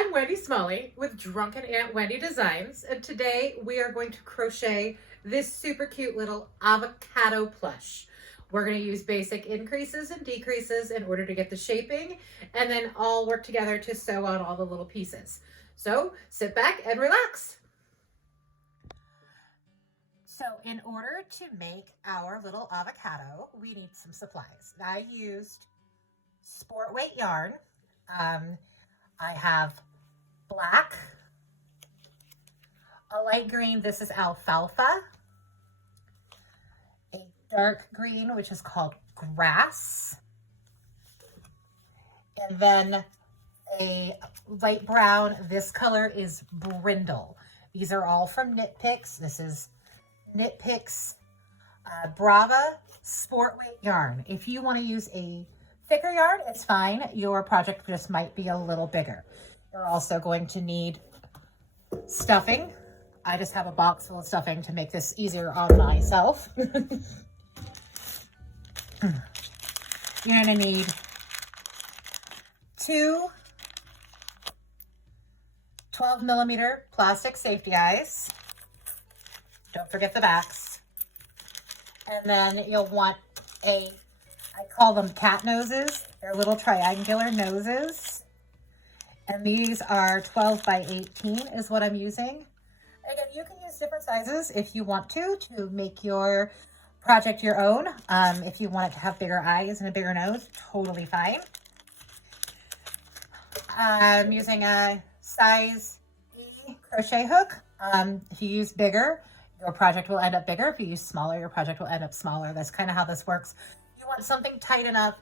I'm Wendy Smalley with Drunken Aunt Wendy Designs, and today we are going to crochet this super cute little avocado plush. We're going to use basic increases and decreases in order to get the shaping, and then all work together to sew on all the little pieces. So sit back and relax. So in order to make our little avocado, we need some supplies. I used sport weight yarn. I have black, a light green, this is alfalfa, a dark green, which is called grass, and then a light brown, this color is brindle. These are all from Knit Picks. This is Knit Picks Brava sport weight yarn. If you want to use a thicker yarn, it's fine. Your project just might be a little bigger. You're also going to need stuffing. I just have a box full of stuffing to make this easier on myself. You're going to need 2 12mm plastic safety eyes. Don't forget the backs. And then you'll want I call them cat noses. They're little triangular noses. And these are 12 by 18 is what I'm using. Again, you can use different sizes if you want to make your project your own. If you want it to have bigger eyes and a bigger nose, totally fine. I'm using a size E crochet hook. If you use bigger, your project will end up bigger. If you use smaller, your project will end up smaller. That's kind of how this works. You want something tight enough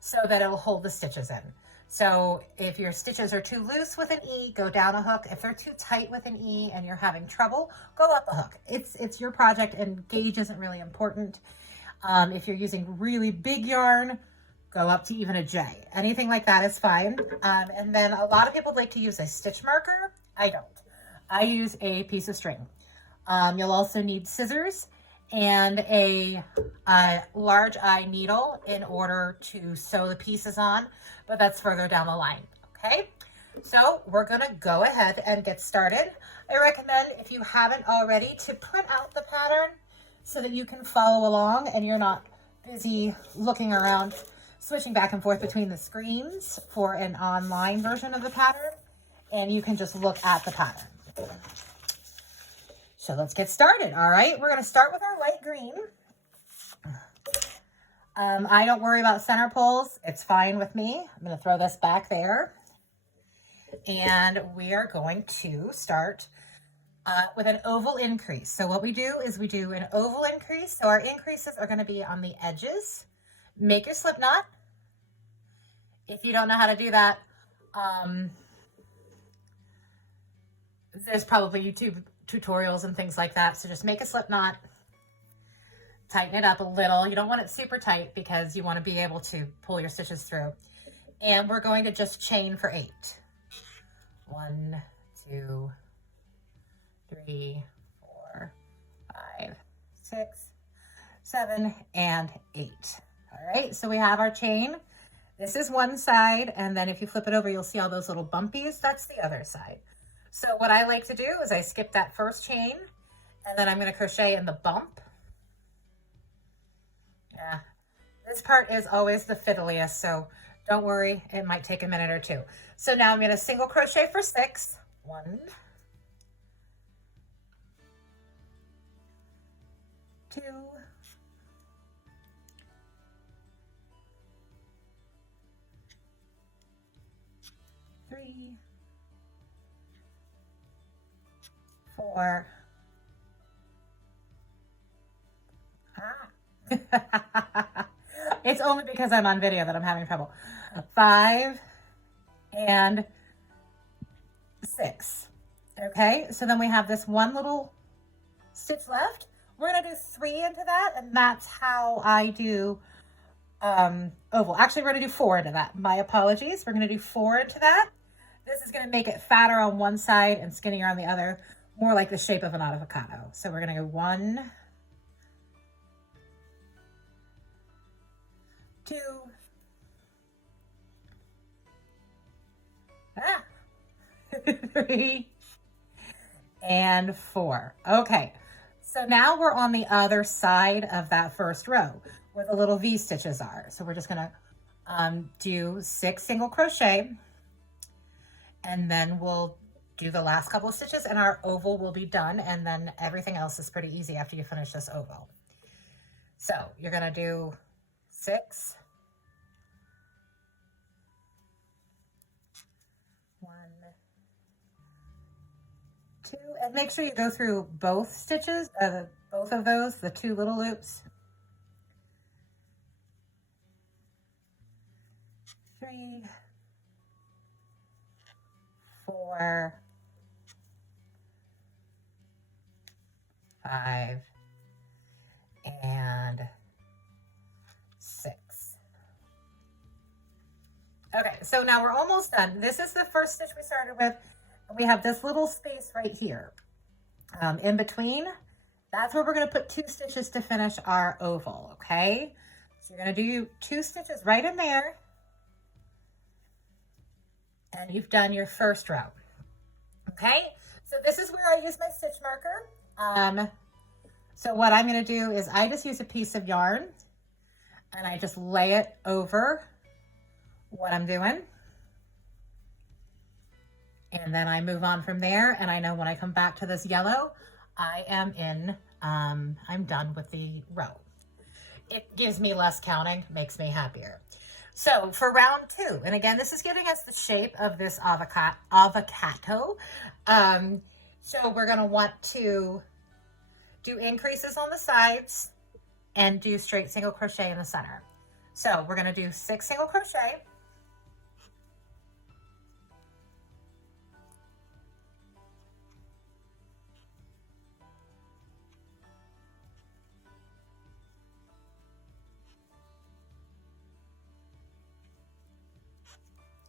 so that it'll hold the stitches in. So if your stitches are too loose with an E, go down a hook. If they're too tight with an E and you're having trouble, go up a hook. It's your project and gauge isn't really important. If you're using really big yarn, go up to even a J. Anything like that is fine. And then a lot of people like to use a stitch marker. I don't. I use a piece of string. You'll also need scissors and a large eye needle in order to sew the pieces on, but that's further down the line, okay? So we're gonna go ahead and get started. I recommend, if you haven't already, to print out the pattern so that you can follow along and you're not busy looking around, switching back and forth between the screens for an online version of the pattern, and you can just look at the pattern. So let's get started, all right? We're gonna start with our light green. I don't worry about center pulls. It's fine with me. I'm gonna throw this back there. And we are going to start with an oval increase. So what we do is we do an oval increase. So our increases are gonna be on the edges. Make your slip knot. If you don't know how to do that, there's probably YouTube tutorials and things like that. So just make a slip knot, tighten it up a little. You don't want it super tight because you want to be able to pull your stitches through. And we're going to just chain for 8. 1, 2, 3, 4, 5, 6, 7, and 8. All right, so we have our chain. This is one side, and then if you flip it over, you'll see all those little bumpies. That's the other side. So what I like to do is I skip that first chain, and then I'm going to crochet in the bump. Yeah, this part is always the fiddliest, so don't worry, it might take a minute or two. So now I'm going to single crochet for 6. 1, 2, 3, 4. It's only because I'm on video that I'm having trouble. 5 and 6. Okay, so then we have this one little stitch left. We're gonna do 3 into that, and that's how I do oval. Actually, we're gonna do 4 into that. My apologies. We're gonna do 4 into that. This is gonna make it fatter on one side and skinnier on the other, more like the shape of an avocado. So we're gonna go 1, 2, 3, and 4. Okay, so now we're on the other side of that first row where the little V stitches are. So we're just gonna do 6 single crochet, and then we'll do the last couple of stitches and our oval will be done, and then everything else is pretty easy after you finish this oval. So you're gonna do 6, 1, 2, and make sure you go through both stitches, both of those, the 2 little loops. 3, 4, 5, and 6. Okay, so now we're almost done. This is the first stitch we started with. We have this little space right here in between. That's where we're going to put 2 stitches to finish our oval, okay? So you're going to do 2 stitches right in there, and you've done your first row. Okay, so this is where I use my stitch marker. So what I'm going to do is I just use a piece of yarn and I just lay it over what I'm doing. And then I move on from there, and I know when I come back to this yellow, I am in, I'm done with the row. It gives me less counting, makes me happier. So for round 2, and again, this is giving us the shape of this avocado. So we're gonna want to do increases on the sides and do straight single crochet in the center. So we're gonna do 6 single crochet.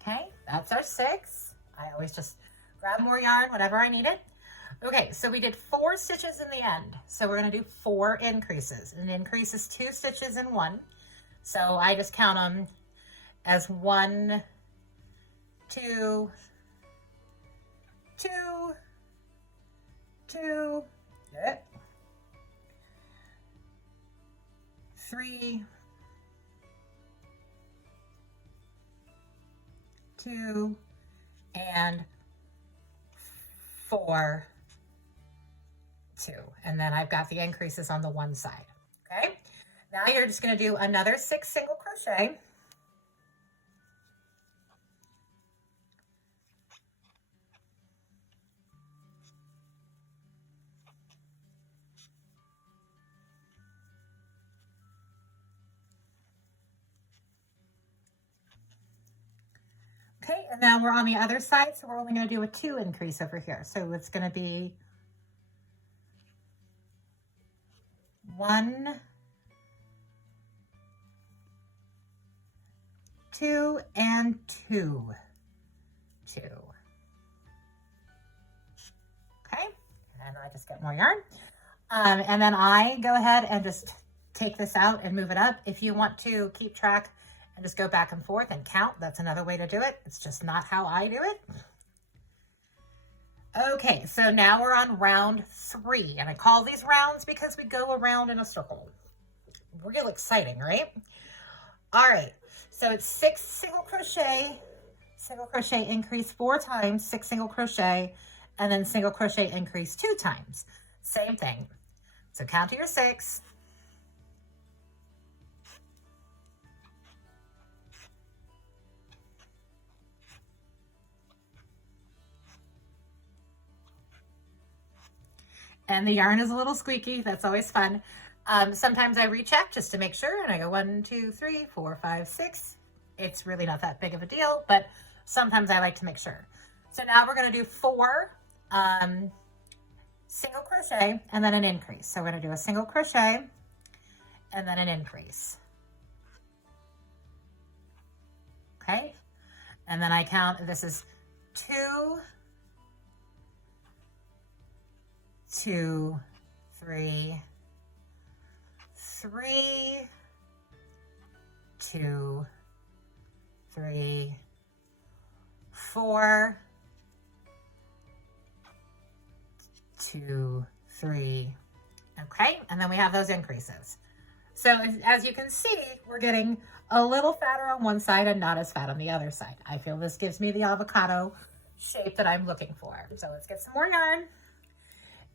Okay, that's our 6. I always just grab more yarn whenever I need it. Okay, so we did 4 stitches in the end. So we're going to do 4 increases. An increase is 2 stitches in one. So I just count them as 1, 2, 2, 2, 3, 2, and 4, 2. And then I've got the increases on the one side. Okay, now you're just going to do another 6 single crochet. Okay, and now we're on the other side, so we're only going to do a 2 increase over here. So it's going to be 1, 2, and 2, 2. Okay, and I just get more yarn. And then I go ahead and just take this out and move it up. If you want to keep track and just go back and forth and count, that's another way to do it. It's just not how I do it. Okay, so now we're on round 3, and I call these rounds because we go around in a circle. Real exciting, right? All right, so it's 6 single crochet increase 4 times, 6 single crochet, and then single crochet increase 2 times. Same thing. So count to your 6. And the yarn is a little squeaky. That's always fun. Sometimes I recheck just to make sure, and I go 1, 2, 3, 4, 5, 6. It's really not that big of a deal, but sometimes I like to make sure. So now we're going to do 4 single crochet and then an increase. So we're going to do a single crochet and then an increase. Okay, and then I count, this is 2, 2, 3, 3, 2, 3, 4, 2, 3. Okay, and then we have those increases. So as you can see, we're getting a little fatter on one side and not as fat on the other side. I feel this gives me the avocado shape that I'm looking for. So let's get some more yarn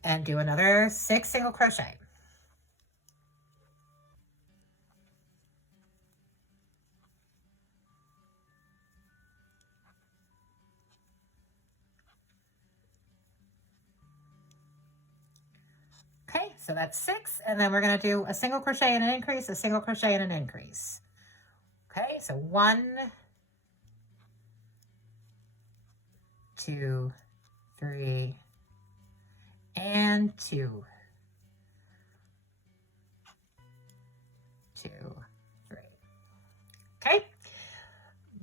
and do another 6 single crochet. Okay, so that's 6, and then we're going to do a single crochet and an increase, a single crochet and an increase. Okay, so 1, 2, 3, and 2, 2, 3. Okay,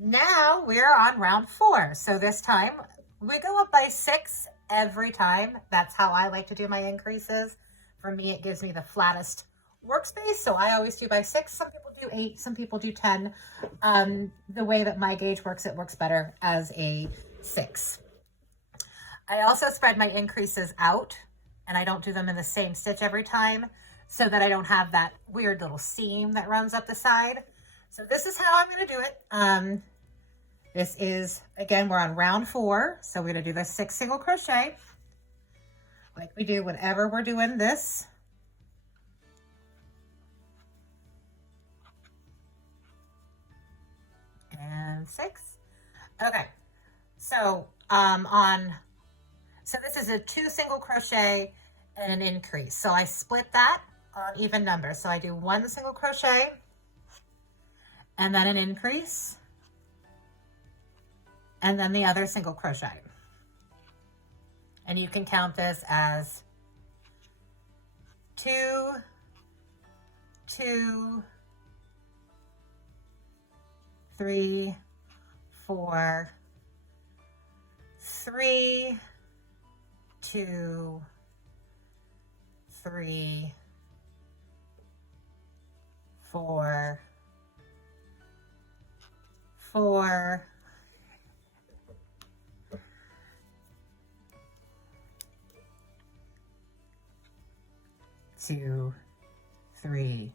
now we're on round 4. So this time we go up by 6 every time. That's how I like to do my increases. For me, it gives me the flattest workspace. So I always do by 6. Some people do 8, some people do 10. The way that my gauge works, it works better as a 6. I also spread my increases out, and I don't do them in the same stitch every time so that I don't have that weird little seam that runs up the side. So this is how I'm going to do it. This is, again, we're on round 4. So we're going to do the 6 single crochet like we do whenever we're doing this. And 6. Okay. So, so this is a 2 single crochet and an increase. So I split that on even numbers. So I do 1 single crochet and then an increase and then the other single crochet. And you can count this as 2, 2, 3, 4, 3, 2, 3, 4, 4, 2, 3,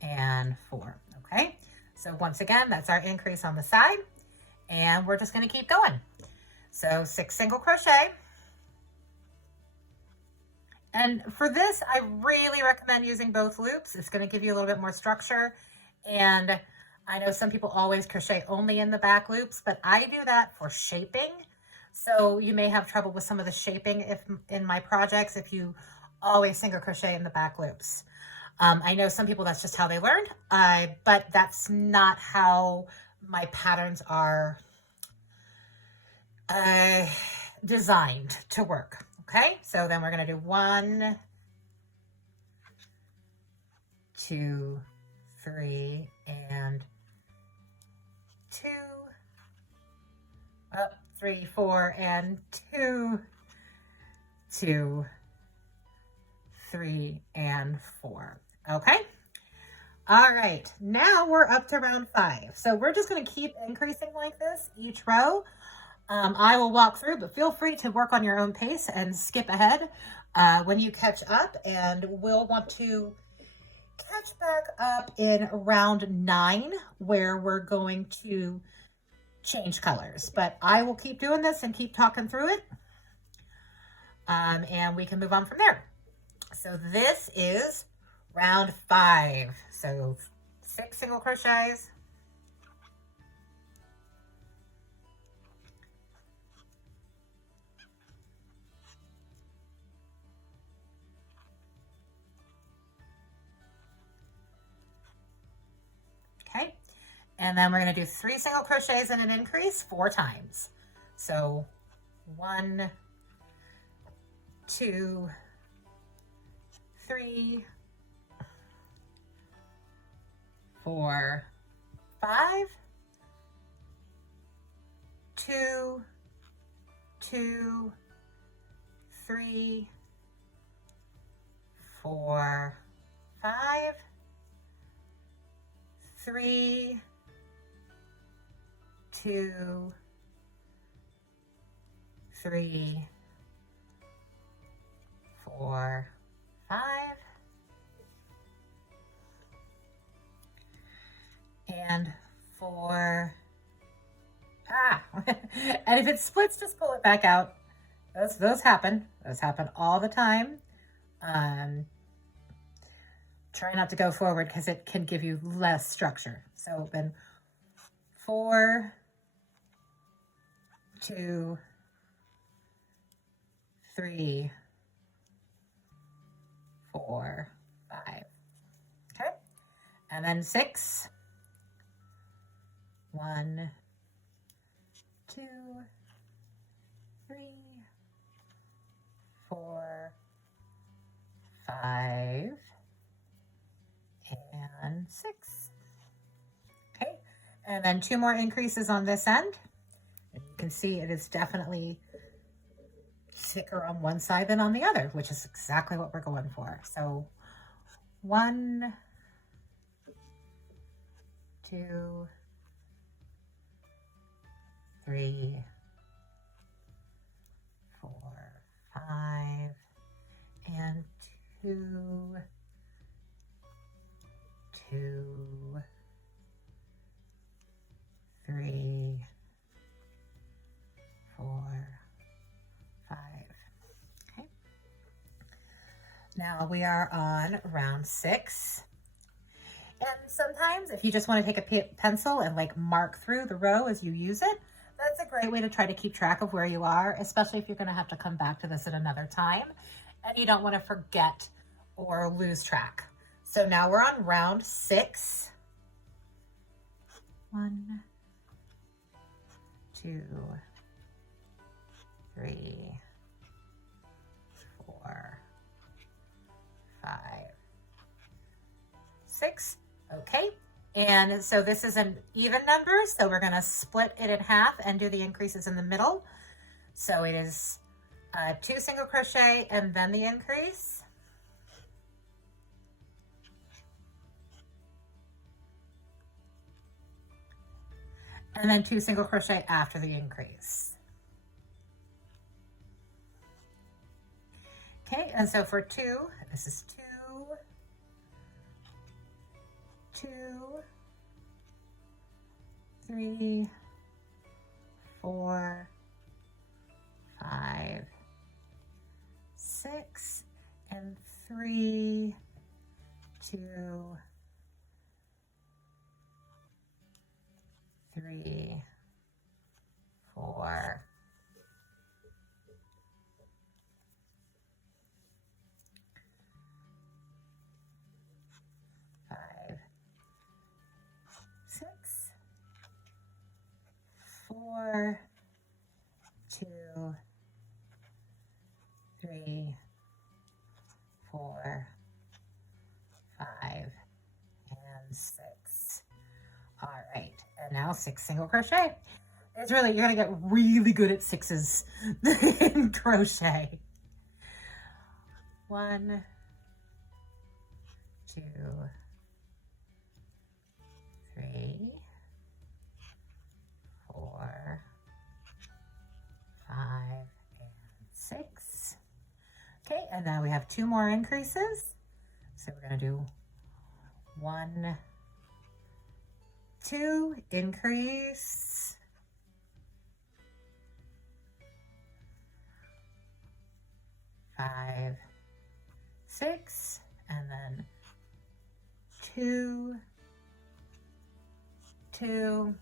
and 4. Okay, so once again, that's our increase on the side, and we're just going to keep going. So 6 single crochet. And for this, I really recommend using both loops. It's going to give you a little bit more structure. And I know some people always crochet only in the back loops, but I do that for shaping. So you may have trouble with some of the shaping if in my projects, if you always single crochet in the back loops. I know some people, that's just how they learned, but that's not how my patterns are designed to work. Okay, so then we're going to do 1, 2, 3, and 2, 3, 4, and 2, 2, 3, and 4. Okay. All right. Now we're up to round 5. So we're just going to keep increasing like this each row. I will walk through, but feel free to work on your own pace and skip ahead when you catch up. And we'll want to catch back up in round 9 where we're going to change colors. But I will keep doing this and keep talking through it. And we can move on from there. So this is round 5. So 6 single crochets. Okay, and then we're going to do 3 single crochets and an increase 4 times. So 1, 2, 3, 4, 5, 2, 2, 3, 4, 5, 3, 2, 3, 4, 5. And 4. And if it splits, just pull it back out. Those happen. Those happen all the time. Try not to go forward because it can give you less structure. So then 4, 2, 3, 4, 5. Okay. And then 6. 1, 2, 3, 4, 5, and 6. Okay, and then 2 more increases on this end. And you can see it is definitely thicker on one side than on the other, which is exactly what we're going for. So 1, 2, 3, 4, 5, and 2, 2, 3, 4, 5. Okay. Now we are on round 6. And sometimes if you just want to take a pencil and like mark through the row as you use it, that's a great way to try to keep track of where you are, especially if you're going to have to come back to this at another time and you don't want to forget or lose track. So now we're on round 6. 1, 2, 3, 4, 5, 6. Okay. And so this is an even number, so we're going to split it in half and do the increases in the middle. So it is 2 single crochet and then the increase. And then 2 single crochet after the increase. Okay, and so for 2, this is 2, 2, 3, 4, 5, 6, and 3, 2, 3, 4, 5, 6, 4, 2, 3, 4, 5, and 6. All right, and now 6 single crochet. It's really, you're gonna get really good at 6s in crochet. 1, 2, 3, 4, 5, and 6. Okay, and now we have 2 more increases. So we're gonna do 1, 2, increase, 5, 6, and then 2, 2,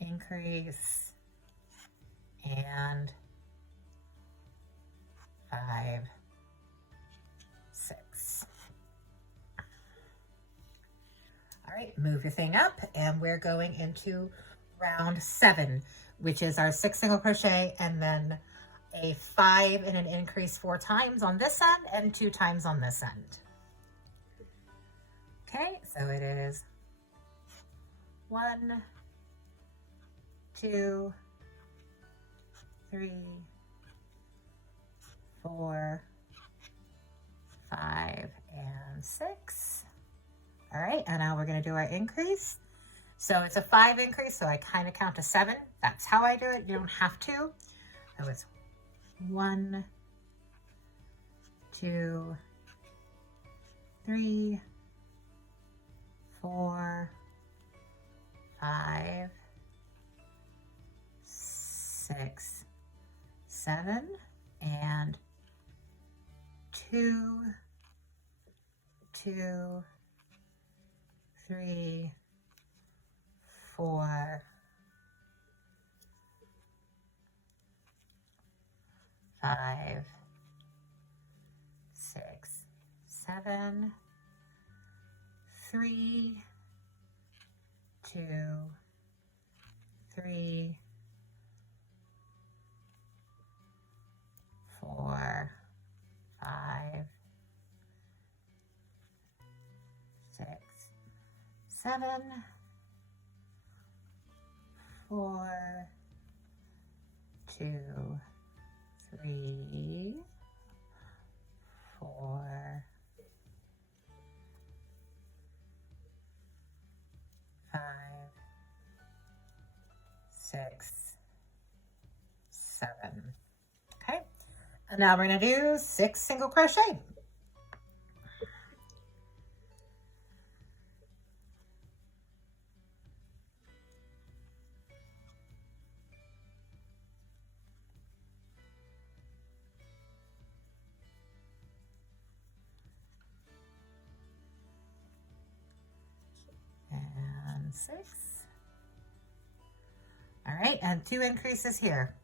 increase, and 5, 6. All right, move your thing up, and we're going into round 7, which is our 6 single crochet and then a 5 and an increase 4 times on this end and 2 times on this end. Okay, so it is 1, 2, 3, 4, 5, and 6. All right, and now we're going to do our increase. So it's a 5 increase, so I kind of count to 7. That's how I do it. You don't have to. So it's 1, 2, 3, 4, 5, 6, 7, and 2, 2, 3, 4, 5, 6, 7, 3, 2, 3, 4, 5, 6, 7, 4, 2, 3, 4, 5, 6, 7. Okay, and now we're going to do 6 single crochet. And 6. All right, and 2 increases here.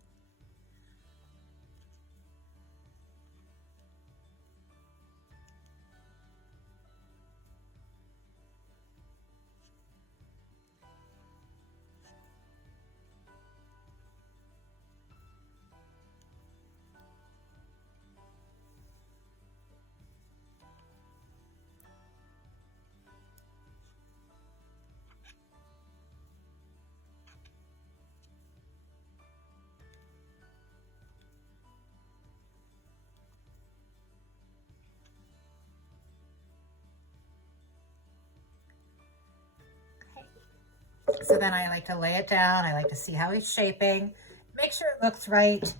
So then I like to lay it down. I like to see how he's shaping. Make sure it looks right.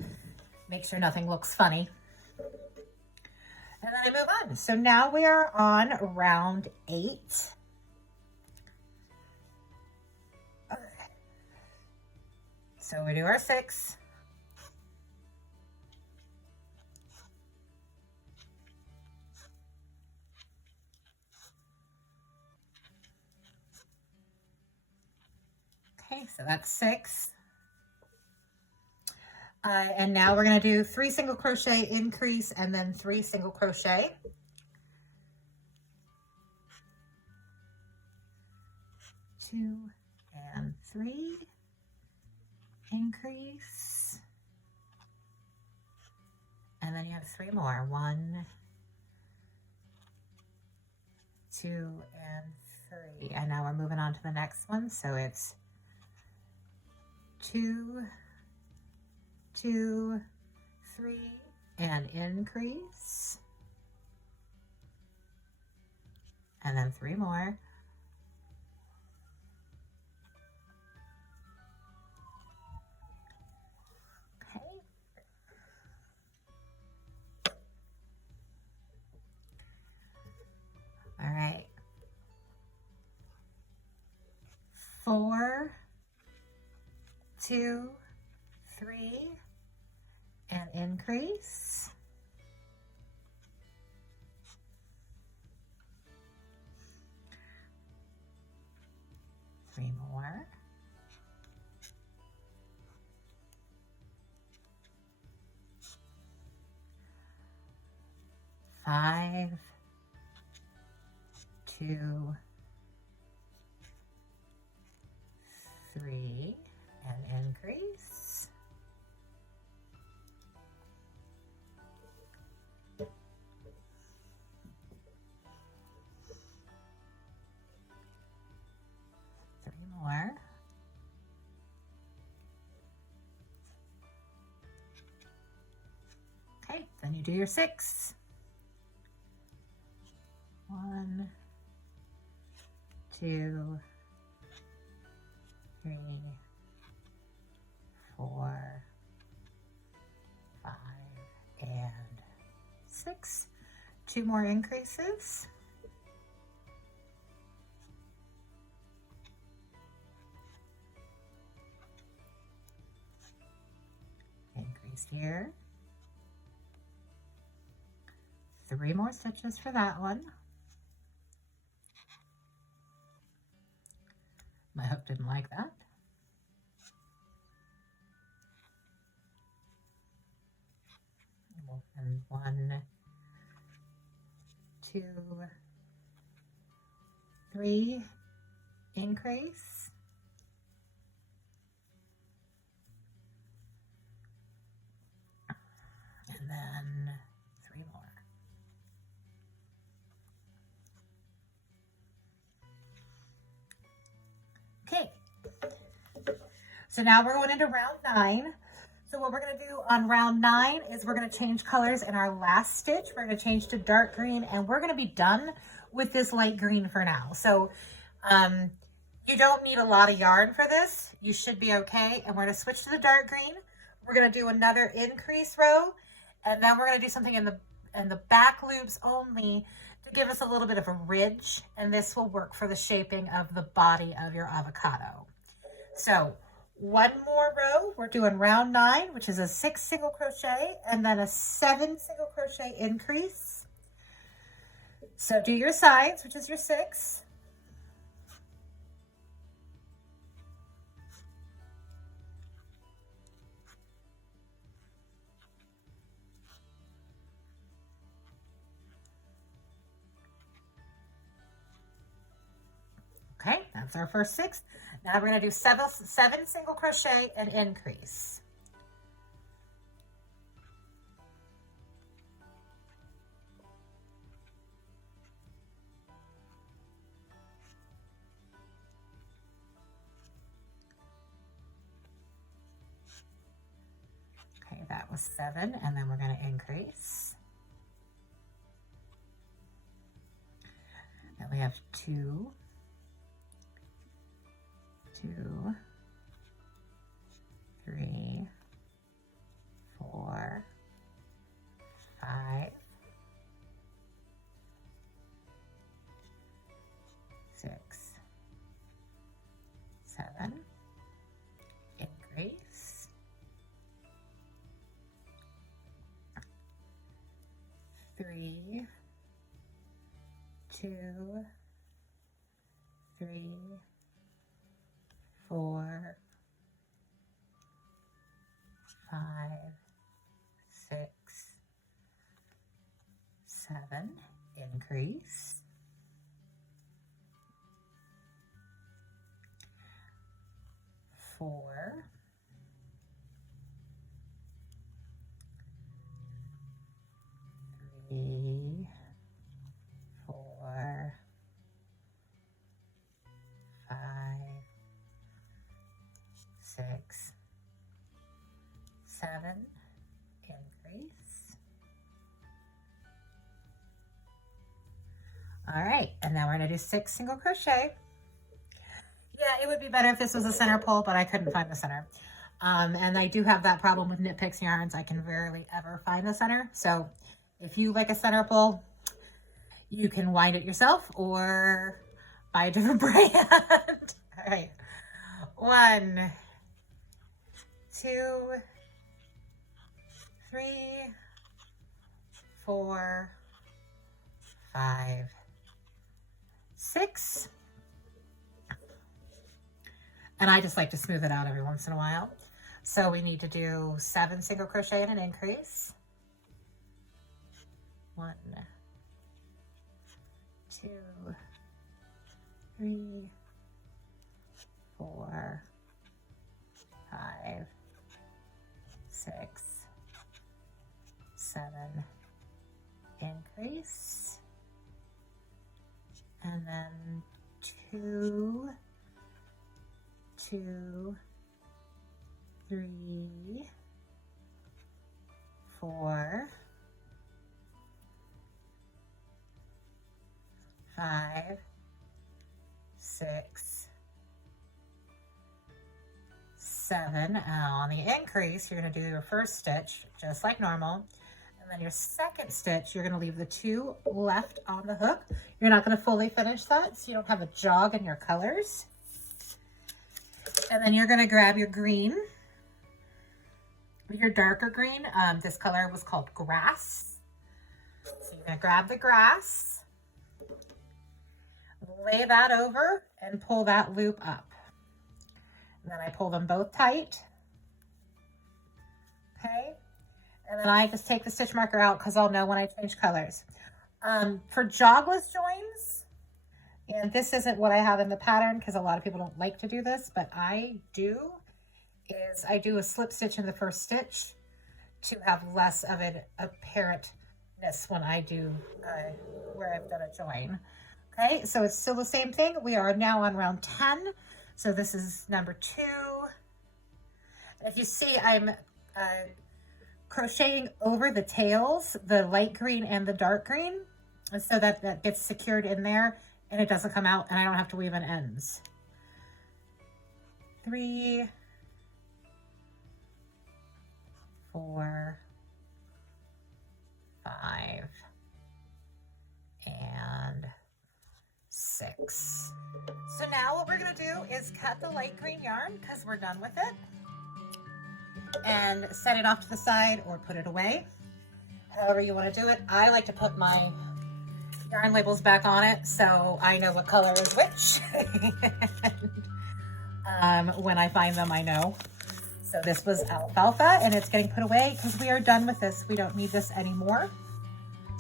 Make sure nothing looks funny. And then I move on. So now we are on round 8. So we do our 6. Okay, so that's 6. And now we're going to do 3 single crochet, increase, and then 3 single crochet. Two and 3, increase, and then you have 3 more. 1, 2, and 3. And now we're moving on to the next one. So it's 2, 2, 3, and increase, and then 3 more. Okay. All right. 4, 2, 3, and increase. Three more. Five, 2, 3, and increase. More. Okay, then you do your 6. 1, 2, 3, 4, 6, 2 more increases. Increase here. 3 more stitches for that one. My hook didn't like that. And 1, 2, 3, increase. And then 3 more. Okay. So now we're going into round 9. So what we're going to do on round 9 is we're going to change colors in our last stitch. We're going to change to dark green, and we're going to be done with this light green for now. So you don't need a lot of yarn for this. You should be okay. And we're going to switch to the dark green. We're going to do another increase row, and then we're going to do something in the back loops only to give us a little bit of a ridge, and this will work for the shaping of the body of your avocado. So 1 more row. We're doing round 9, which is a 6 single crochet and then a 7 single crochet increase. So do your sides, which is your 6. Okay, that's our first 6. Now we're going to do 7 single crochet and increase. Okay, that was 7, and then we're going to increase. Then we have 2, 3, 4, 5, 6, 7, increase, 3, 2, 3, 4, 5, 6, 7, increase, 4, 3, 4, 5, 6, 7, increase. All right, and now we're going to do 6 single crochet. Yeah, it would be better if this was a center pole, but I couldn't find the center. And I do have that problem with Knit Picks yarns. I can rarely ever find the center. So if you like a center pole, you can wind it yourself or buy a different brand. All right, 1, 2, 3, 4, 5, 6. And I just like to smooth it out every once in a while. So we need to do 7 single crochet and an increase. 1, 2, 3, 4, 5, 6, 7, increase, and then 2, 2, 3, 4, 5, 6, 7. On the increase, you're going to do your first stitch just like normal, and then your second stitch, you're going to leave the 2 left on the hook. You're not going to fully finish that, so you don't have a jog in your colors. And then you're going to grab your green, your darker green. This color was called grass. So you're going to grab the grass, lay that over, and pull that loop up. And then I pull them both tight. Okay. And then I just take the stitch marker out because I'll know when I change colors. For jogless joins, and this isn't what I have in the pattern because a lot of people don't like to do this, but I do, is I do a slip stitch in the first stitch to have less of an apparentness when I do where I've done a join. Okay, so it's still the same thing. We are now on round 10. So this is number 2. And if you see, I'm crocheting over the tails, the light green and the dark green, so that that gets secured in there and it doesn't come out and I don't have to weave in ends. 3, 4, 5, and 6. So now what we're going to do is cut the light green yarn because we're done with it, and set it off to the side or put it away, however you want to do it. I like to put my yarn labels back on it so I know what color is which. And, when I find them, I know. So this was alfalfa and it's getting put away because we are done with this. We don't need this anymore.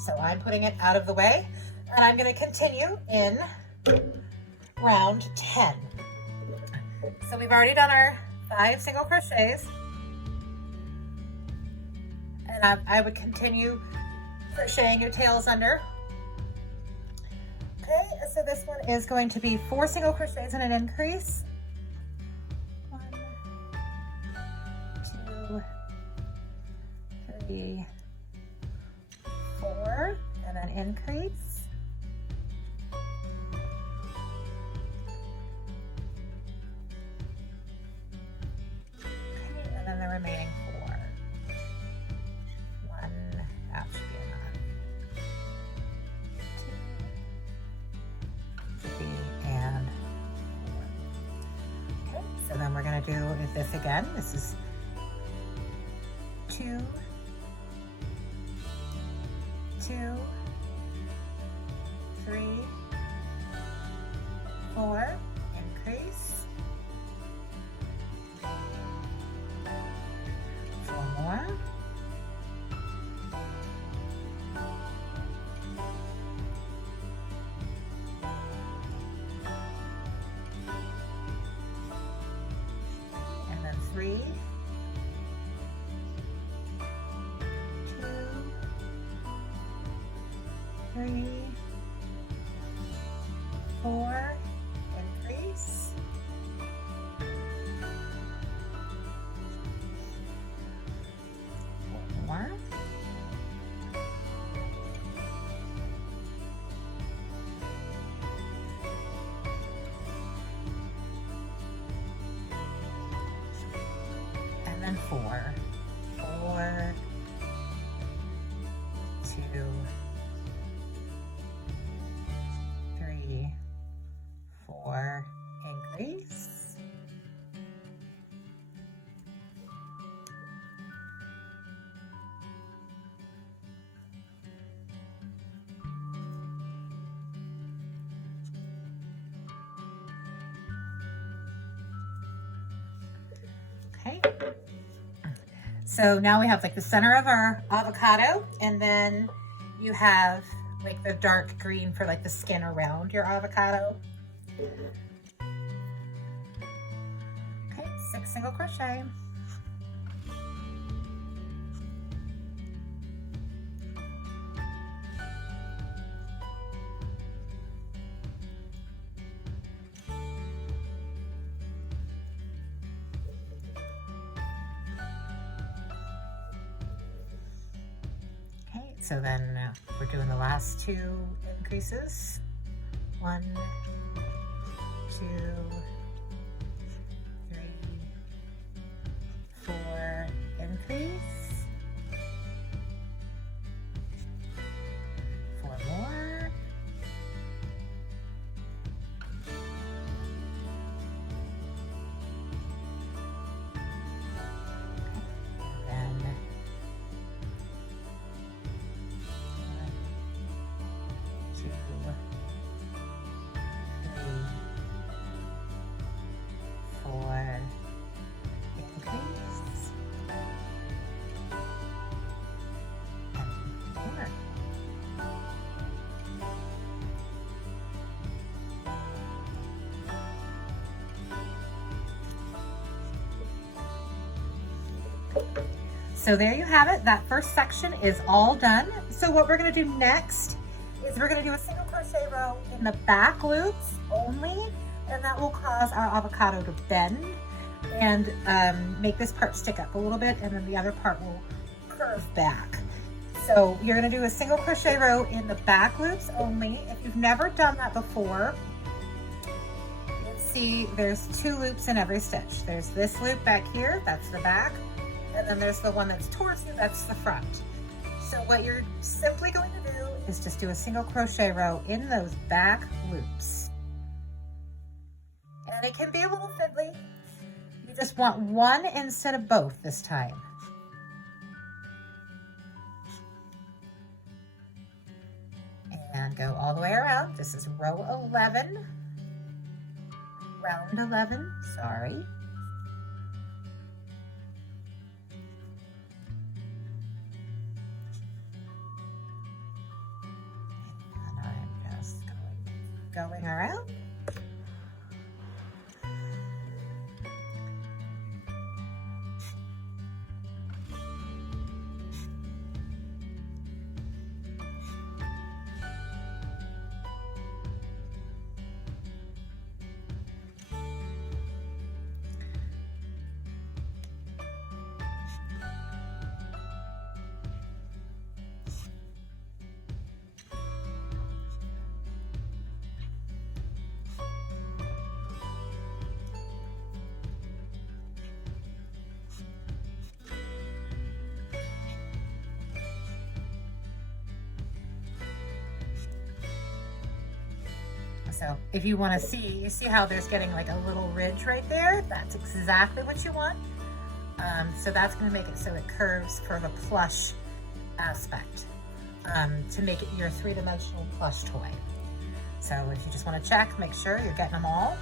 So I'm putting it out of the way, and I'm going to continue in round 10. So we've already done our 5 single crochets, and I would continue crocheting your tails under. Okay, so this one is going to be 4 single crochets and an increase. 1, 2, 3, 4, and then increase. Okay, and then the remaining 4. 1, that should be enough. 2, 3, and 4. Okay, so then we're going to do this again. This is 2, 2, 3, 4, increase, 4 more, and then 3, 2, 3, 4, increase, 4 more, and then 4, 4, 2, 3, 4, increase, okay. So now we have like the center of our avocado, and then you have like the dark green for like the skin around your avocado. Okay, 6 single crochet. Okay, so then we're doing the last 2 increases. 1, 2, 3, 4, increase, So there you have it. That first section is all done. So what we're going to do next is we're going to do a single crochet row in the back loops only, and that will cause our avocado to bend and make this part stick up a little bit, and then the other part will curve back. So you're going to do a single crochet row in the back loops only. If you've never done that before, you'll see there's 2 loops in every stitch. There's this loop back here, that's the back, and then there's the one that's towards you, that's the front. So what you're simply going to do is just do a single crochet row in those back loops. And it can be a little fiddly. You just want one instead of both this time. And go all the way around. This is row 11, round 11, sorry. And I'm just going around. So if you want to see, you see how there's getting like a little ridge right there? That's exactly what you want. So that's going to make it so it curves for the plush aspect, to make it your 3-dimensional plush toy. So if you just want to check, make sure you're getting them all.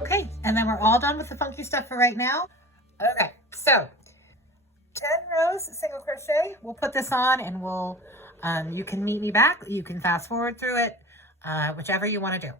Okay, and then we're all done with the funky stuff for right now. Okay, so 10 rows single crochet. We'll put this on and we'll, you can meet me back. You can fast forward through it, whichever you want to do.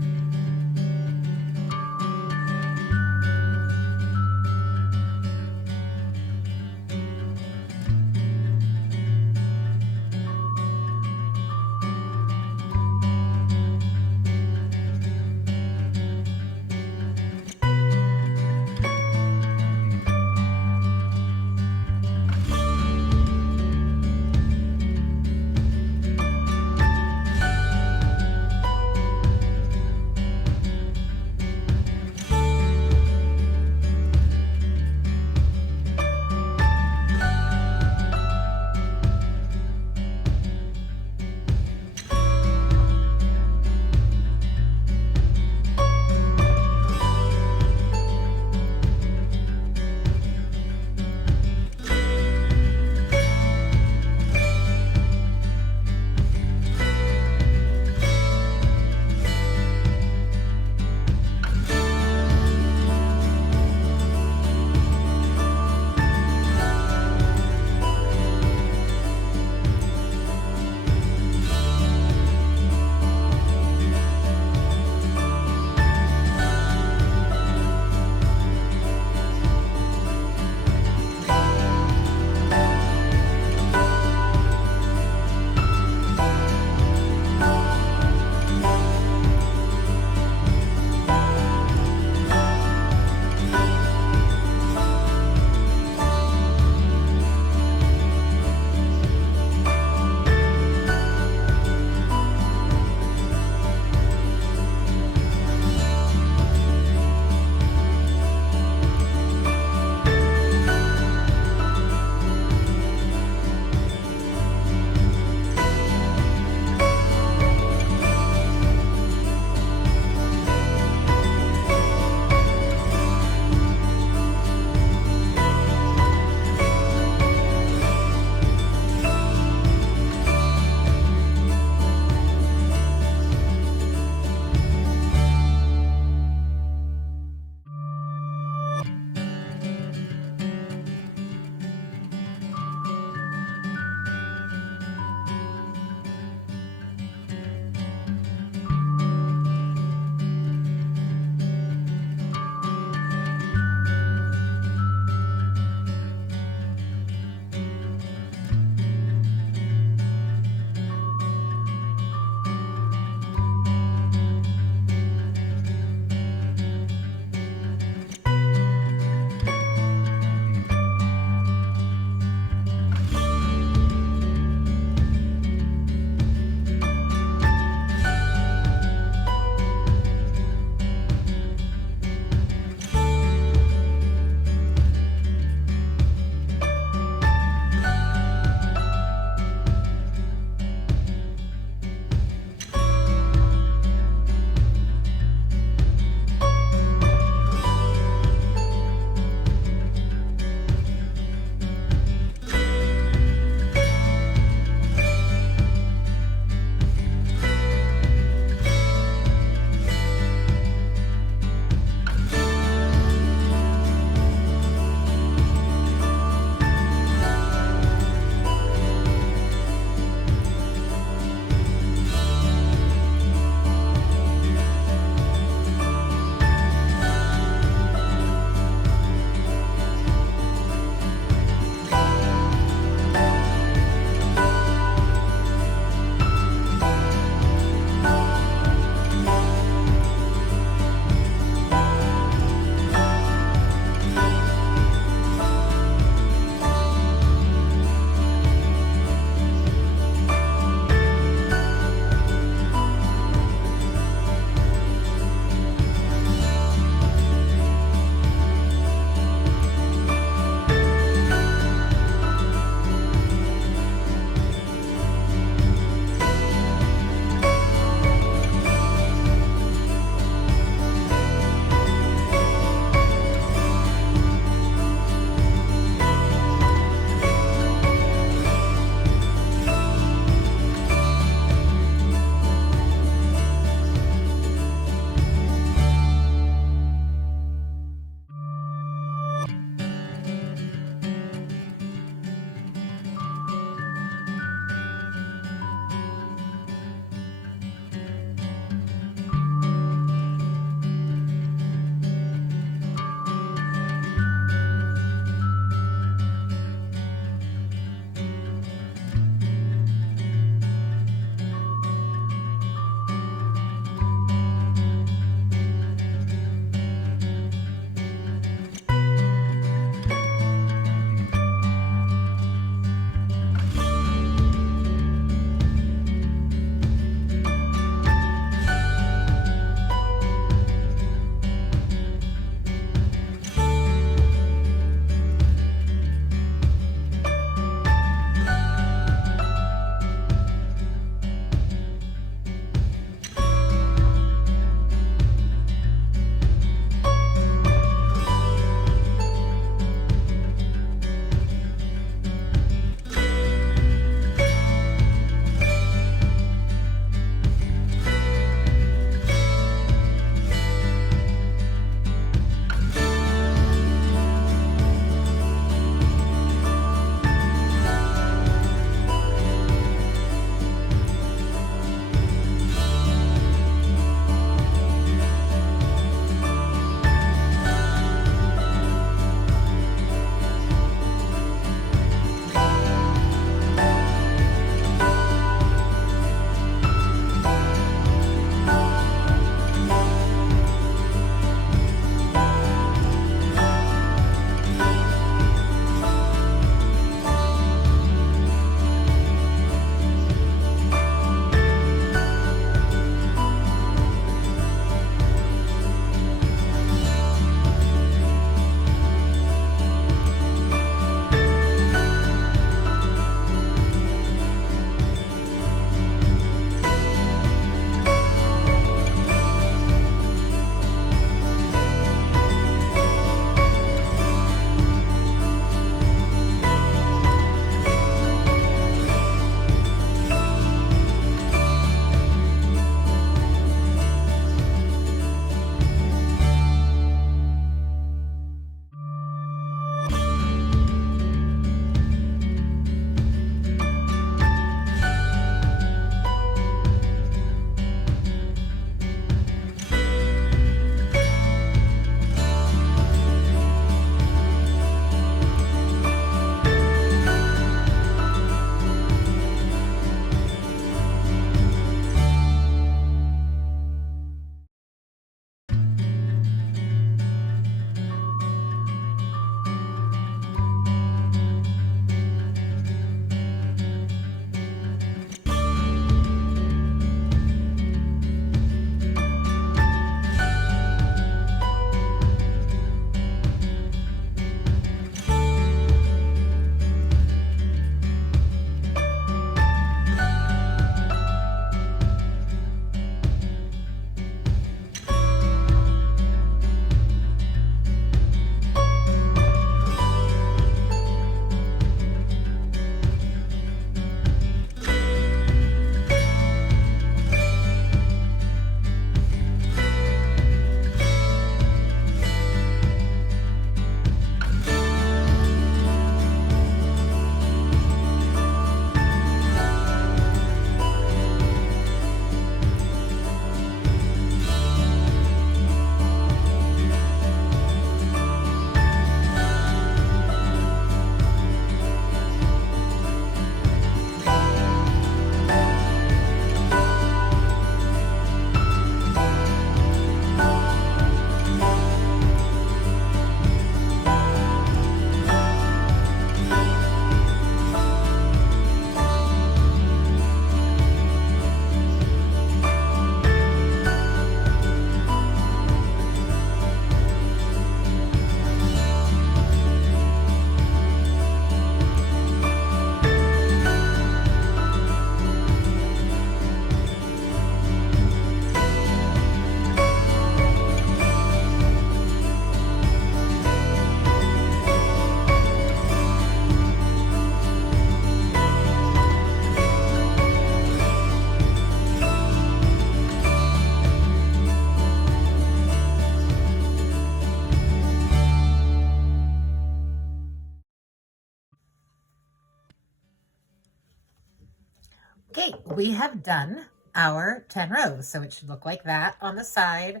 Okay, we have done our 10 rows. So it should look like that on the side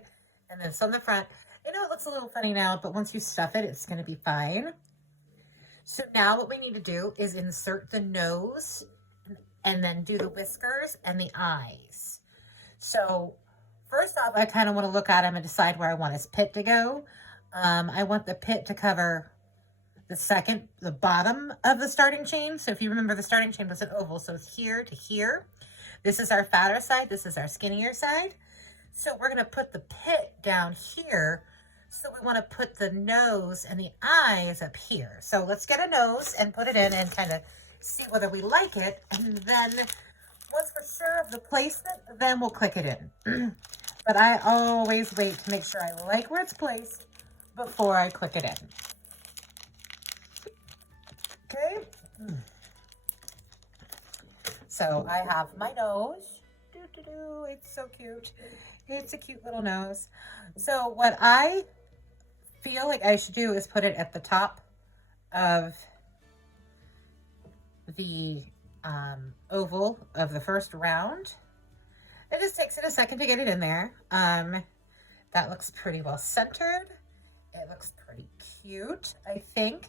and this on the front. I know it looks a little funny now, but once you stuff it, it's going to be fine. So now what we need to do is insert the nose and then do the whiskers and the eyes. So first off, I kind of want to look at him and decide where I want his pit to go. I want the pit to cover the bottom of the starting chain. So if you remember, the starting chain was an oval, so it's here to here. This is our fatter side, this is our skinnier side. So we're gonna put the pit down here. So we wanna put the nose and the eyes up here. So let's get a nose and put it in and kind of see whether we like it. And then once we're sure of the placement, then we'll click it in. But I always wait to make sure I like where it's placed before I click it in. Okay. So I have my nose. It's so cute. It's a cute little nose. So what I feel like I should do is put it at the top of the oval of the first round. It just takes it a second to get it in there. That looks pretty well centered. It looks pretty cute, I think.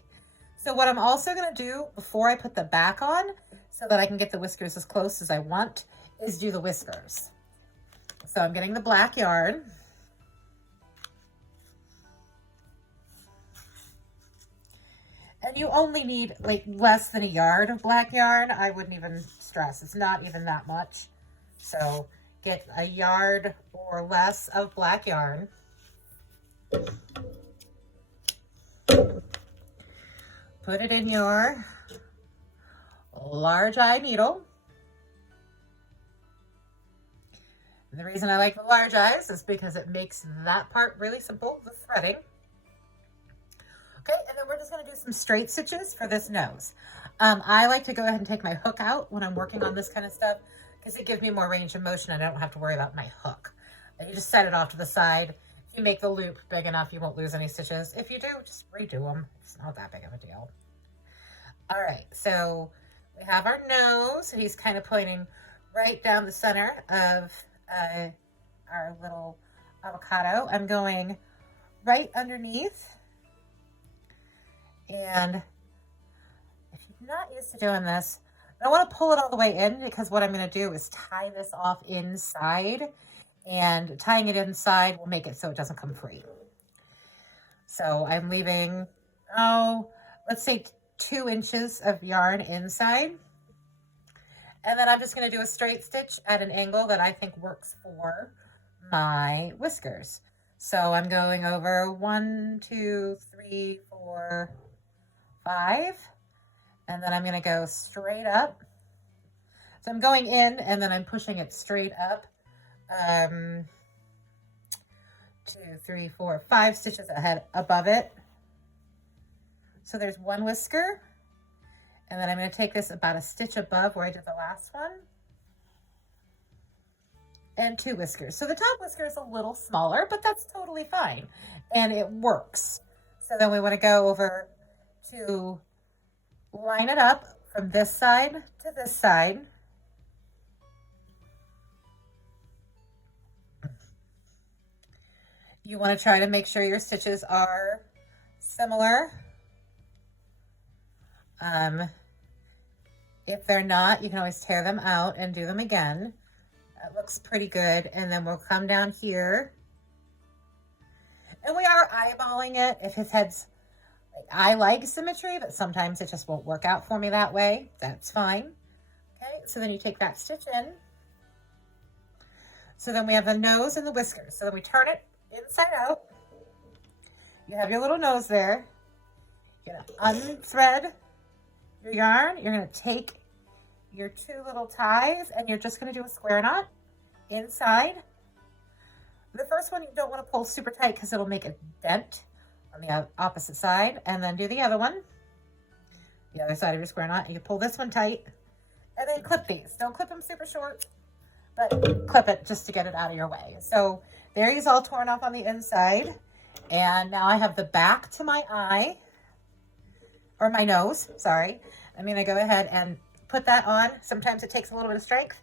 So what I'm also going to do before I put the back on, so that I can get the whiskers as close as I want, is do the whiskers. So I'm getting the black yarn. And you only need like less than a yard of black yarn. I wouldn't even stress. It's not even that much. So get a yard or less of black yarn. Put it in your large eye needle. And the reason I like the large eyes is because it makes that part really simple, the threading. Okay, and then we're just going to do some straight stitches for this nose. I like to go ahead and take my hook out when I'm working on this kind of stuff because it gives me more range of motion and I don't have to worry about my hook. And you just set it off to the side. If you make the loop big enough, you won't lose any stitches. If you do, just redo them. It's not that big of a deal. All right, so we have our nose. He's kind of pointing right down the center of our little avocado. I'm going right underneath. And if you're not used to doing this, I want to pull it all the way in because what I'm going to do is tie this off inside. And tying it inside will make it so it doesn't come free. So I'm leaving, let's say 2 inches of yarn inside. And then I'm just going to do a straight stitch at an angle that I think works for my whiskers. So I'm going over 1, 2, 3, 4, 5. And then I'm going to go straight up. So I'm going in and then I'm pushing it straight up. 2, 3, 4, 5 stitches ahead above it. So there's 1 whisker, and then I'm going to take this about a stitch above where I did the last one, and 2 whiskers. So the top whisker is a little smaller, but that's totally fine, and it works. So then we want to go over to line it up from this side to this side. You want to try to make sure your stitches are similar. If they're not, you can always tear them out and do them again. That looks pretty good. And then we'll come down here. And we are eyeballing it. If his head's, I like symmetry, but sometimes it just won't work out for me that way. That's fine. Okay, so then you take that stitch in. So then we have the nose and the whiskers. So then we turn it inside out. You have your little nose there. You're going to unthread your yarn. You're going to take your 2 little ties and you're just going to do a square knot inside. The first one you don't want to pull super tight because it'll make a dent on the opposite side. And then do the other one, the other side of your square knot. You pull this one tight and then clip these. Don't clip them super short, but clip it just to get it out of your way. So there he's all torn off on the inside. And now I have the back to my eye, or my nose, sorry. I'm going to go ahead and put that on. Sometimes it takes a little bit of strength.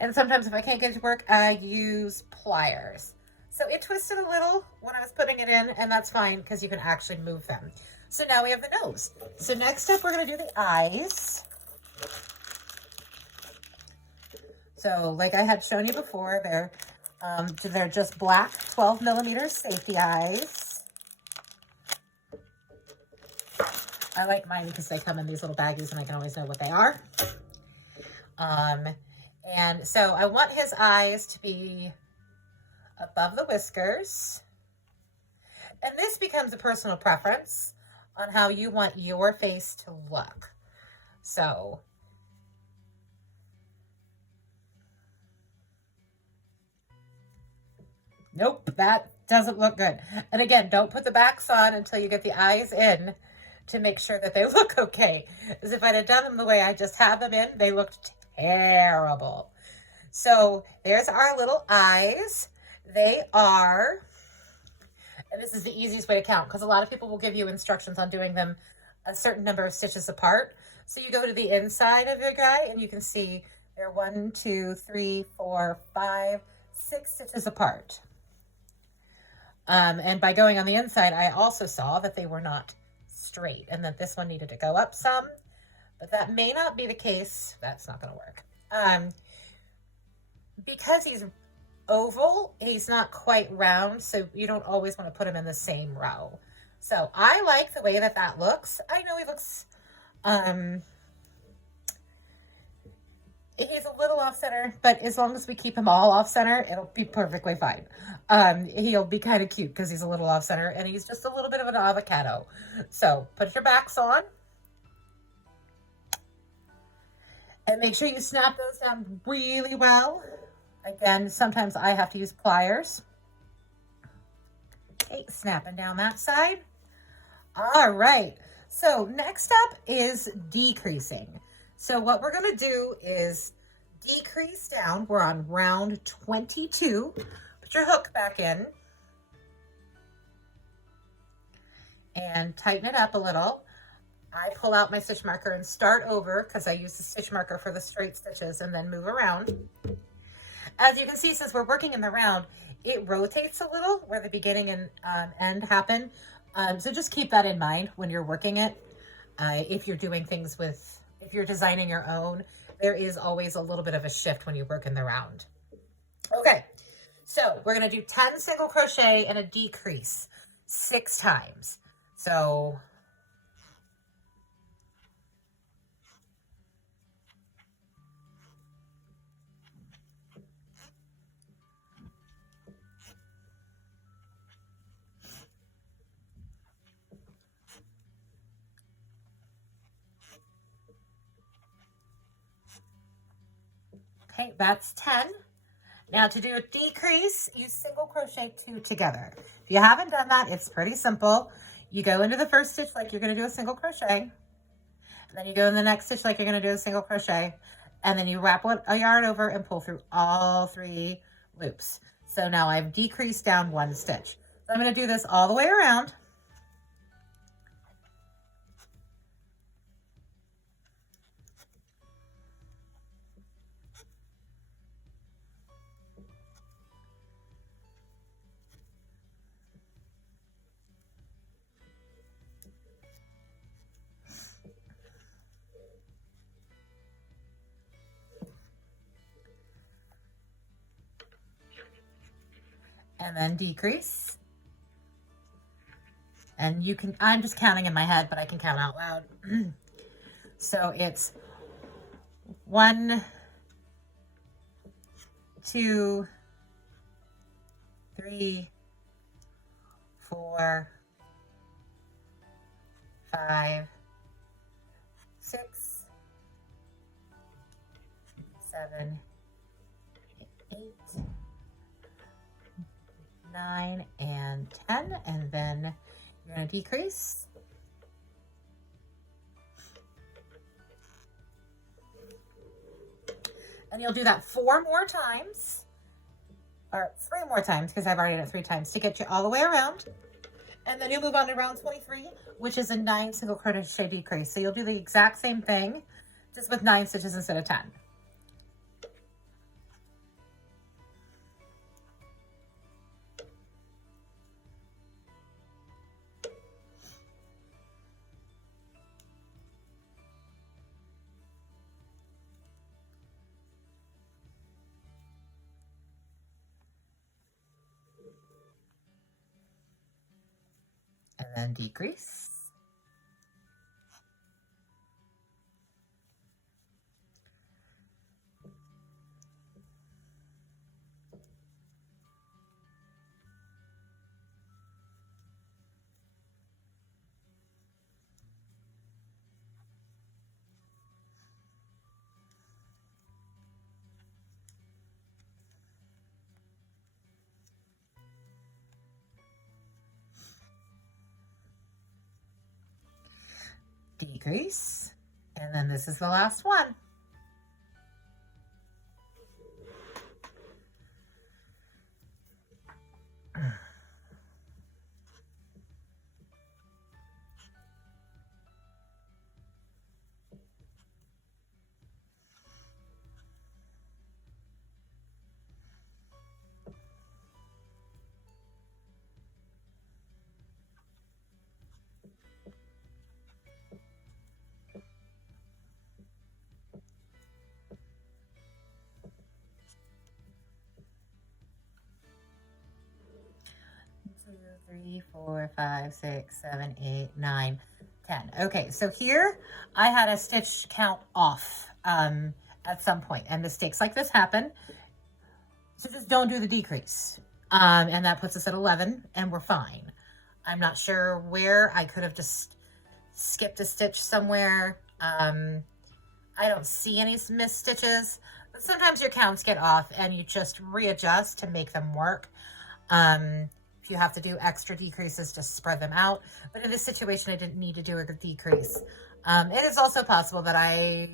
And sometimes if I can't get it to work, I use pliers. So it twisted a little when I was putting it in, and that's fine because you can actually move them. So now we have the nose. So next up, we're going to do the eyes. So like I had shown you before, they're just black 12 millimeter safety eyes. I like mine because they come in these little baggies and I can always know what they are. And so I want his eyes to be above the whiskers. And this becomes a personal preference on how you want your face to look. So nope, that doesn't look good. And again, don't put the backs on until you get the eyes in to make sure that they look okay. Because if I'd have done them the way I just have them in, they looked terrible. So there's our little eyes. They are, and this is the easiest way to count because a lot of people will give you instructions on doing them a certain number of stitches apart. So you go to the inside of your guy and you can see they're 1, 2, 3, 4, 5, 6 stitches apart. And by going on the inside, I also saw that they were not straight and that this one needed to go up some, but that may not be the case. That's not going to work. Because he's oval, he's not quite round, so you don't always want to put him in the same row. So I like the way that that looks. I know he looks, he's a little off center, but as long as we keep him all off center, it'll be perfectly fine. He'll be kind of cute because he's a little off center and he's just a little bit of an avocado. So put your backs on. And make sure you snap those down really well. Again, sometimes I have to use pliers. Okay, snapping down that side. All right. So next up is decreasing. So what we're going to do is decrease down. We're on round 22. Put your hook back in. And tighten it up a little. I pull out my stitch marker and start over because I use the stitch marker for the straight stitches and then move around. As you can see, since we're working in the round, it rotates a little where the beginning and end happen. So just keep that in mind when you're working it. If you're doing things if you're designing your own, there is always a little bit of a shift when you work in the round. Okay, so we're going to do 10 single crochet and a decrease 6 times. So okay, that's 10. Now to do a decrease, you single crochet 2 together. If you haven't done that, it's pretty simple. You go into the first stitch like you're going to do a single crochet. And then you go in the next stitch like you're going to do a single crochet. And then you wrap a yarn over and pull through all 3 loops. So now I've decreased down 1 stitch. So I'm going to do this all the way around. And then decrease. And you can, I'm just counting in my head, but I can count out loud. So it's 1, 2, 3, 4, 5, 6, 7, 8, 9, and 10, and then you're going to decrease. And you'll do that 4 more times, or 3 more times, because I've already done it 3 times, to get you all the way around. And then you'll move on to round 23, which is a 9 single crochet decrease. So you'll do the exact same thing, just with 9 stitches instead of 10. And then decrease. Decrease, and then this is the last one. Two, 3, 4, 5, 6, 7, 8, 9, 10. Okay, so here I had a stitch count off at some point, and mistakes like this happen. So just don't do the decrease. And that puts us at 11, and we're fine. I'm not sure where. I could have just skipped a stitch somewhere. I don't see any missed stitches, but sometimes your counts get off and you just readjust to make them work. If you have to do extra decreases, just spread them out. But in this situation, I didn't need to do a decrease. It is also possible that I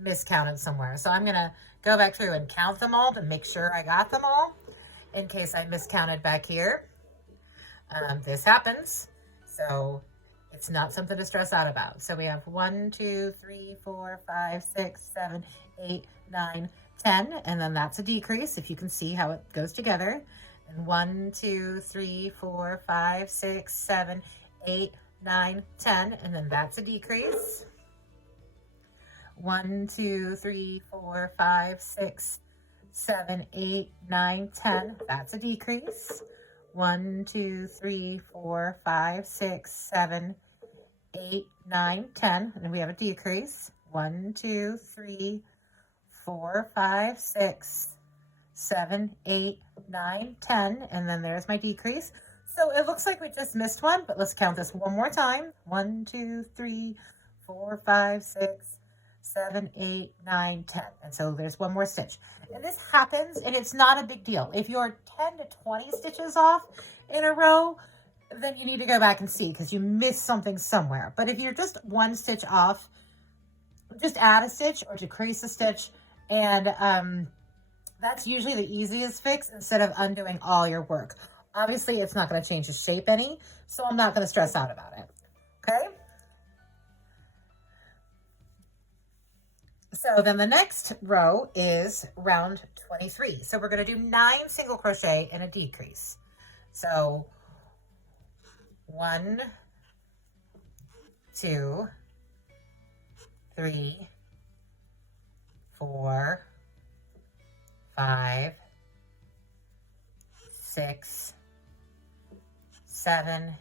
miscounted somewhere. So I'm going to go back through and count them all to make sure I got them all in case I miscounted back here. This happens. So it's not something to stress out about. So we have 1, 2, 3, 4, 5, 6, 7, 8, 9, 10. And then that's a decrease if you can see how it goes together. And 1, 2, 3, 4, 5, 6, 7, 8, 9, 10. And then that's a decrease. 1, 2, 3, 4, 5, 6, 7, 8, 9, 10. That's a decrease. 1, 2, 3, 4, 5, 6, 7, 8, 9, 10. And we have a decrease. 1, 2, 3, 4, 5, 6, 7, 8, 9, 10. And then there's my decrease. So it looks like we just missed one, but let's count this one more time. 1, 2, 3, 4, 5, 6, 7, 8, 9, 10. And so there's one more stitch. And this happens, and it's not a big deal. If you're 10 to 20 stitches off in a row, then you need to go back and see because you missed something somewhere. But if you're just one stitch off, just add a stitch or decrease a stitch. And that's usually the easiest fix instead of undoing all your work. Obviously, it's not going to change the shape any, so I'm not going to stress out about it. Okay? So then the next row is round 23. So we're going to do 9 single crochet and a decrease. So 1, 2, 3, 4, 5, 6, 7,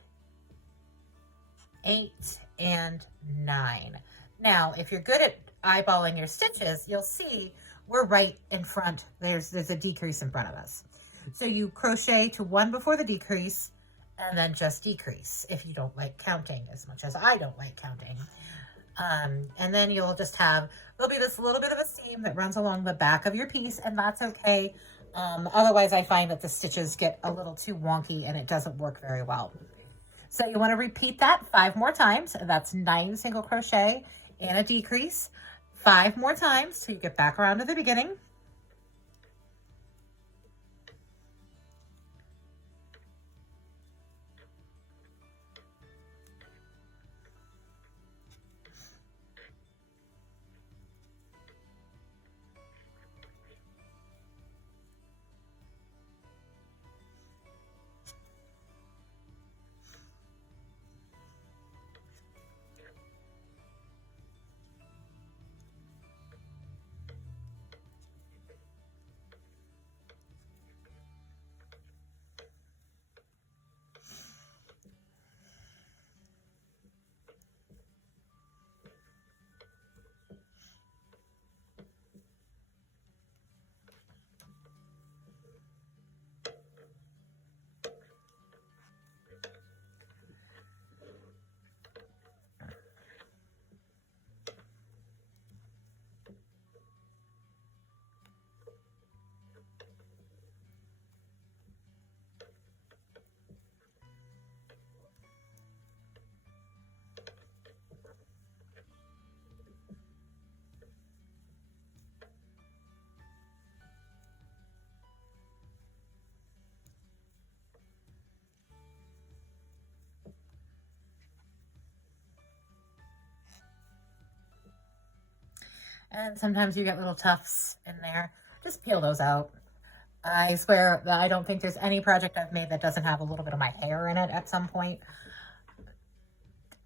8, and 9. Now, if you're good at eyeballing your stitches, you'll see we're right in front. There's a decrease in front of us. So you crochet to 1 before the decrease and then just decrease if you don't like counting as much as I don't like counting. And then you'll just have, there'll be this little bit of a seam that runs along the back of your piece, and that's okay. Otherwise, I find that the stitches get a little too wonky and it doesn't work very well. So you want to repeat that 5 more times. That's 9 single crochet and a decrease. 5 more times till you get back around to the beginning. And sometimes you get little tufts in there. Just peel those out. I swear that I don't think there's any project I've made that doesn't have a little bit of my hair in it at some point.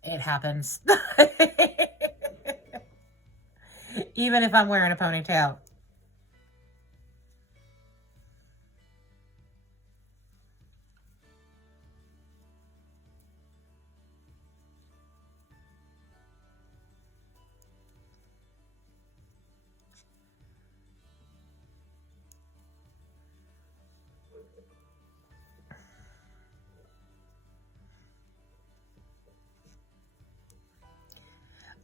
It happens. Even if I'm wearing a ponytail.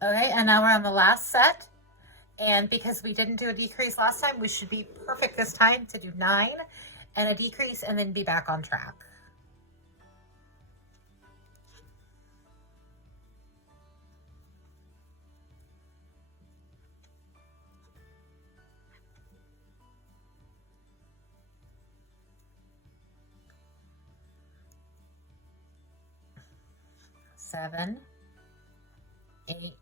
Okay, and now we're on the last set. And because we didn't do a decrease last time, we should be perfect this time to do 9 and a decrease and then be back on track. Seven, 8,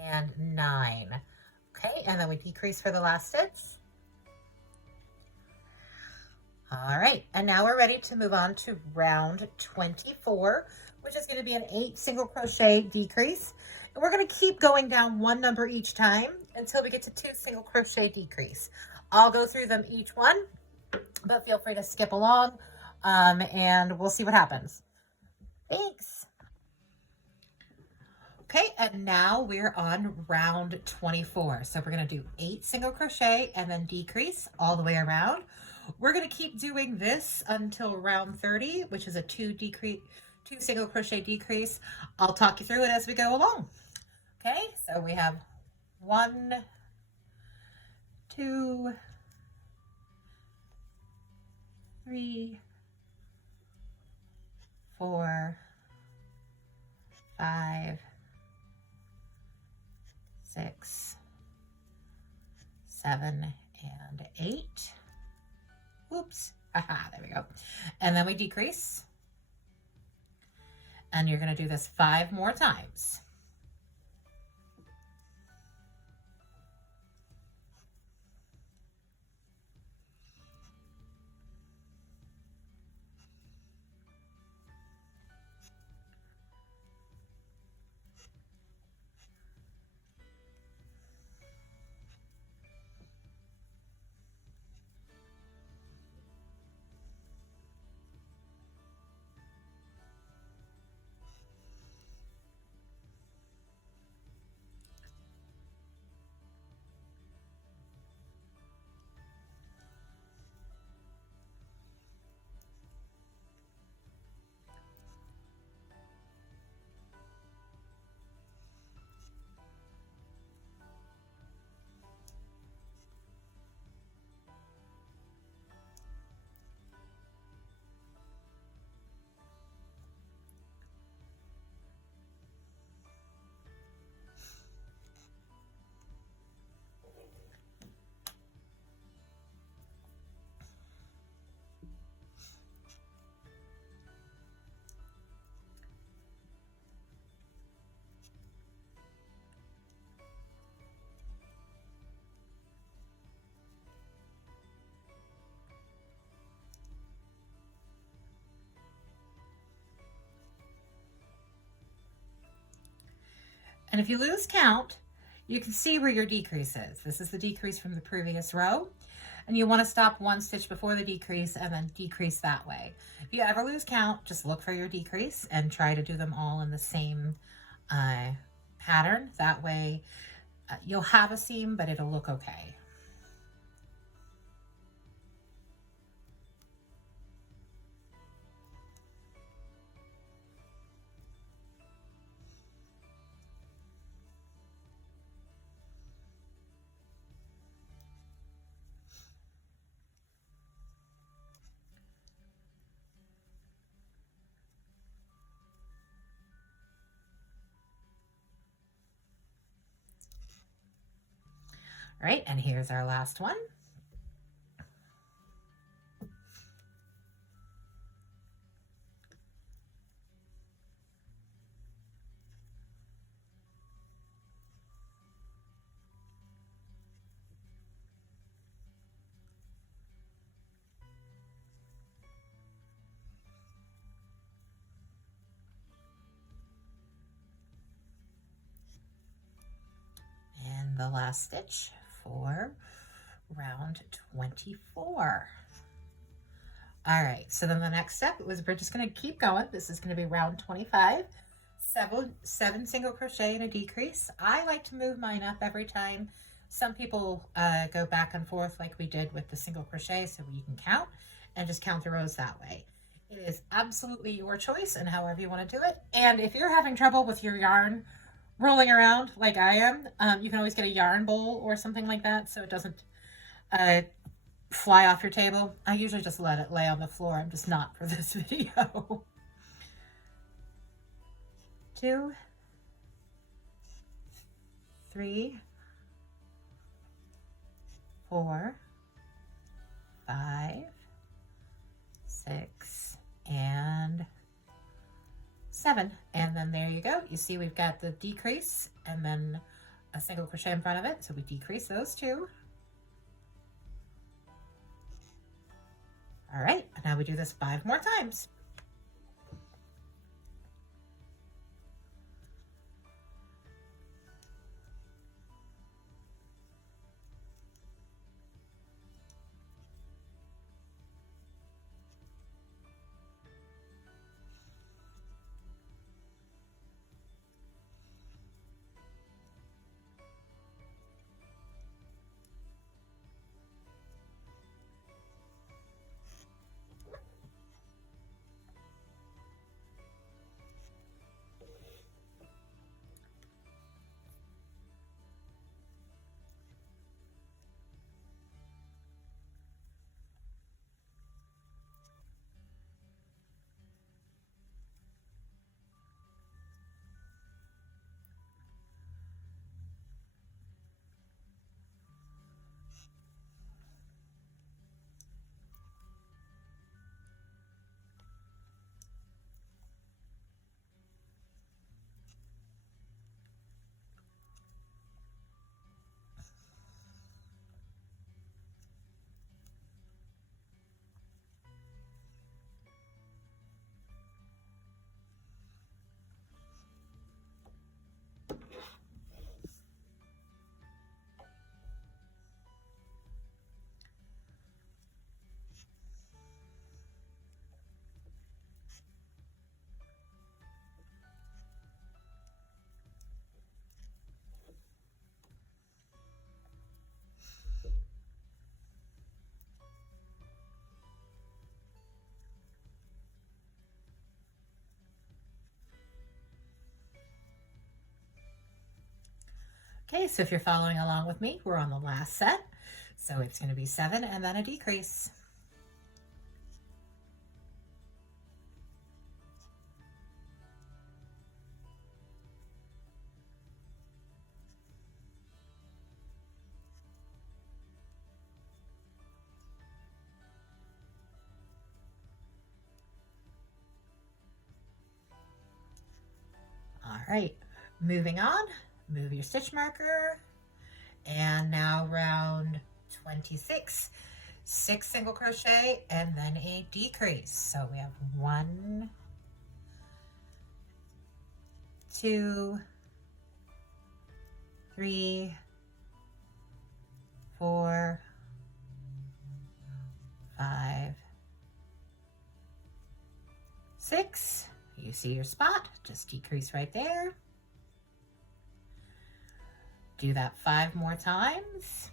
and 9. Okay, and then we decrease for the last stitch. All right, and now we're ready to move on to round 24, which is going to be an 8 single crochet decrease. And we're going to keep going down 1 number each time until we get to 2 single crochet decrease. I'll go through them each one, but feel free to skip along, and we'll see what happens. Thanks. Okay, and now we're on round 24. So we're going to do 8 single crochet and then decrease all the way around. We're going to keep doing this until round 30, which is a 2 single crochet decrease. I'll talk you through it as we go along. Okay, so we have 1, 2, 3, 4, 5, 6, 7, and 8. Oops. Aha, there we go. And then we decrease. And you're going to do this 5 more times. And if you lose count, you can see where your decrease is. This is the decrease from the previous row. And you want to stop 1 stitch before the decrease and then decrease that way. If you ever lose count, just look for your decrease and try to do them all in the same pattern. That way you'll have a seam, but it'll look okay. All right, and here's our last one. the last stitch for round 24. All right, so then the next step was we're just going to keep going. This is going to be round 25. Seven single crochet and a decrease. I like to move mine up every time. Some people go back and forth like we did with the single crochet, so you can count and just count the rows that way. It is absolutely your choice and however you want to do it. And if you're having trouble with your yarn rolling around like I am, you can always get a yarn bowl or something like that so it doesn't fly off your table. I usually just let it lay on the floor. I'm just not for this video. 2, 3, 4, 5, 6, and 7. And then there you go. You see we've got the decrease and then a single crochet in front of it. So we decrease those two. All right, now we do this 5 more times. Okay, so if you're following along with me, we're on the last set. So it's going to be 7 and then a decrease. All right, moving on. Move your stitch marker, and now round 26, 6 single crochet and then a decrease. So we have 1, 2, 3, 4, 5, 6. You see your spot, just decrease right there. Do that 5 more times.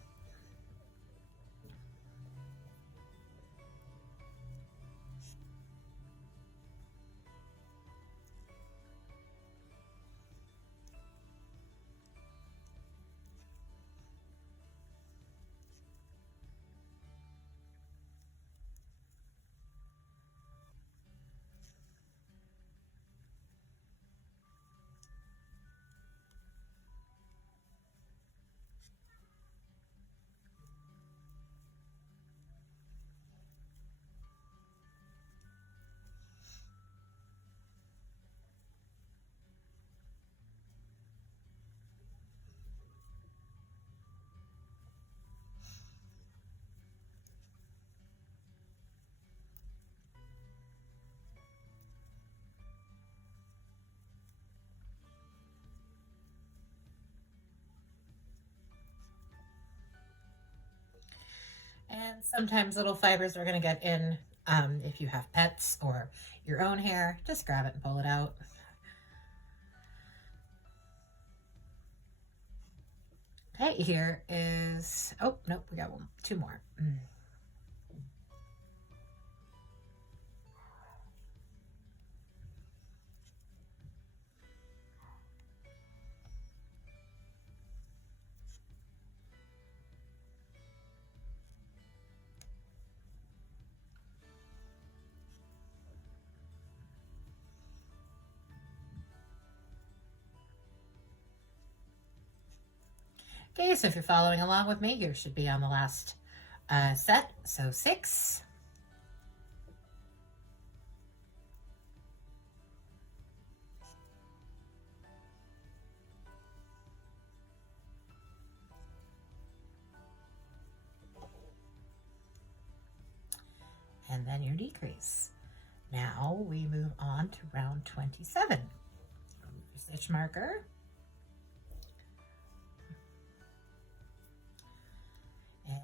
And sometimes little fibers are going to get in. If you have pets or your own hair, just grab it and pull it out. Okay, here is, oh, nope, we got two more. Okay, so if you're following along with me, you should be on the last set, so 6. And then your decrease. Now we move on to round 27. Remove your stitch marker.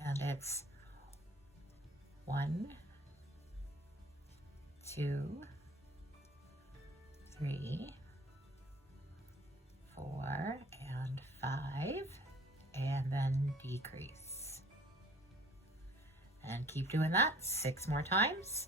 And it's 1, 2, 3, 4, and 5, and then decrease. And keep doing that 6 more times.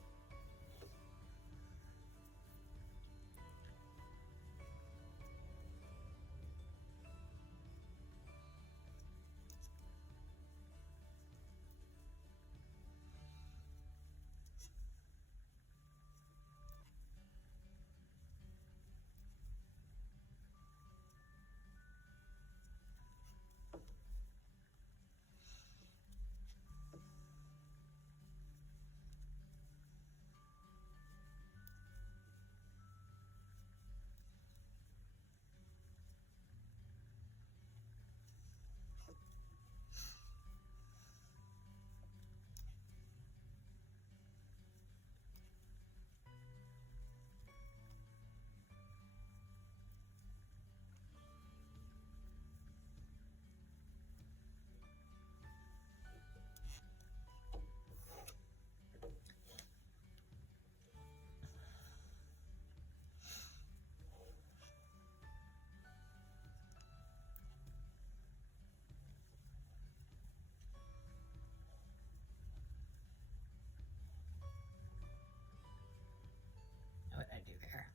What did I do there?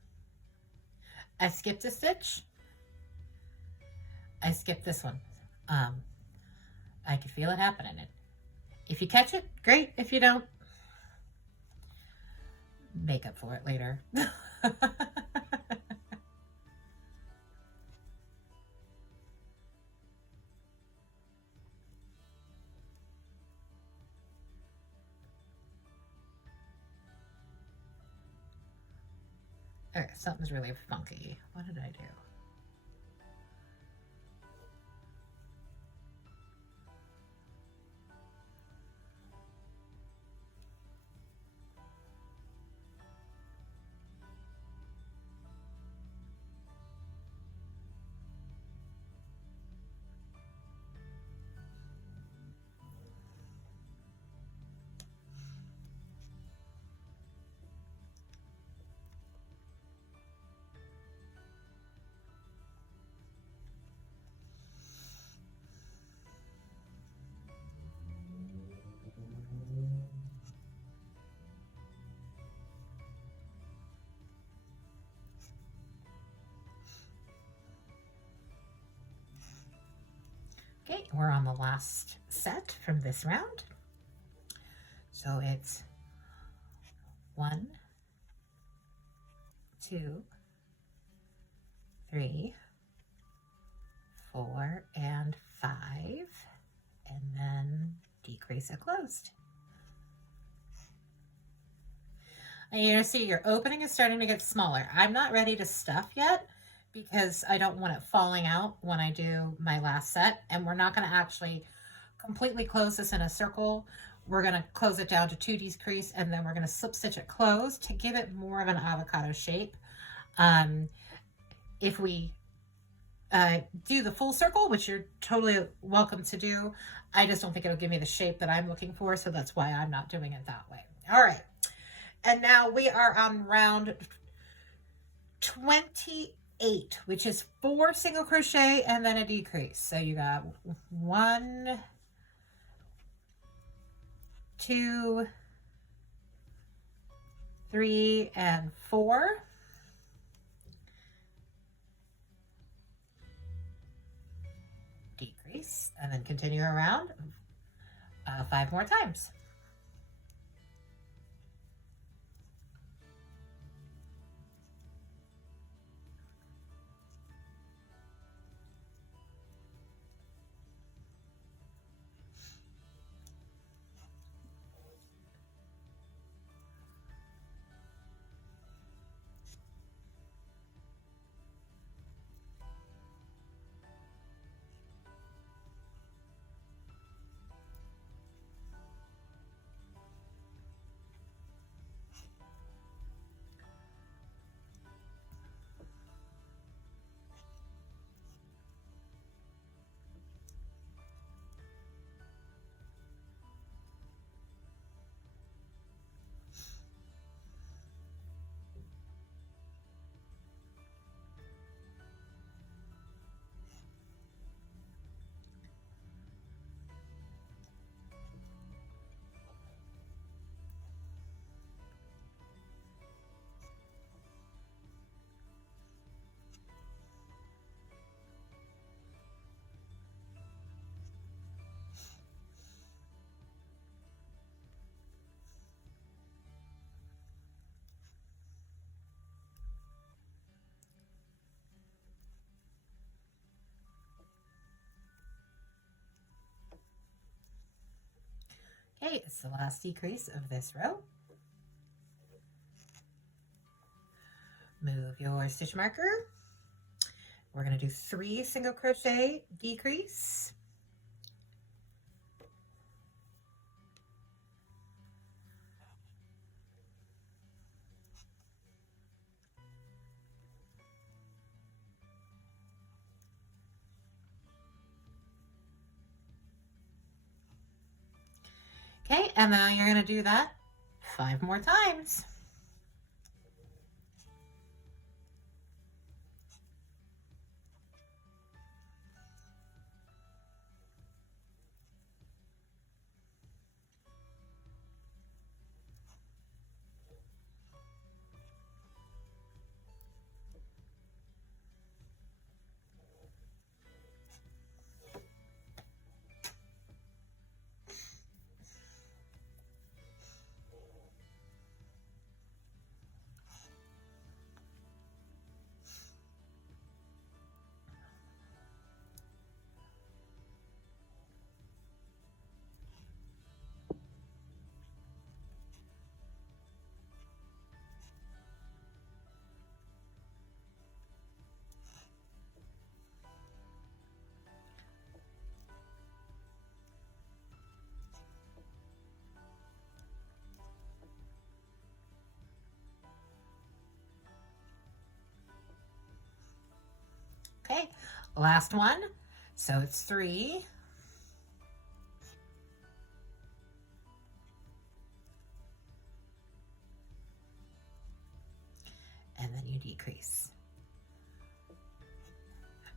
I skipped a stitch. I skipped this one. I could feel it happening. If you catch it, great. If you don't, make up for it later. Okay, something's really funky. What did I do? Okay, we're on the last set from this round. So it's 1, 2, 3, 4, and 5, and then decrease it closed. And you're gonna see your opening is starting to get smaller. I'm not ready to stuff yet because I don't want it falling out when I do my last set, and we're not gonna actually completely close this in a circle. We're gonna close it down to 2 decrease, and then we're gonna slip stitch it closed to give it more of an avocado shape. If we do the full circle, which you're totally welcome to do. I just don't think it'll give me the shape that I'm looking for, so that's why I'm not doing it that way. All right, and now we are on round 28, which is 4 single crochet and then a decrease. So you got 1, 2, 3, and 4. Decrease, and then continue around 5 more times. Okay, it's the last decrease of this row. Move your stitch marker. We're going to do 3 single crochet decrease. Okay, and now you're going to do that 5 more times. Okay, last one. So it's 3. And then you decrease.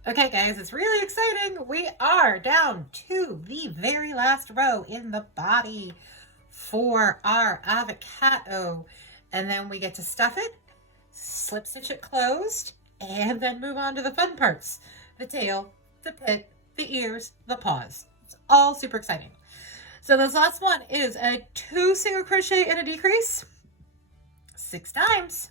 Okay, guys, it's really exciting. We are down to the very last row in the body for our avocado. And then we get to stuff it, slip stitch it closed, and then move on to the fun parts. The tail, the pit, the ears, the paws. It's all super exciting. So this last one is a 2 single crochet and a decrease, 6 times.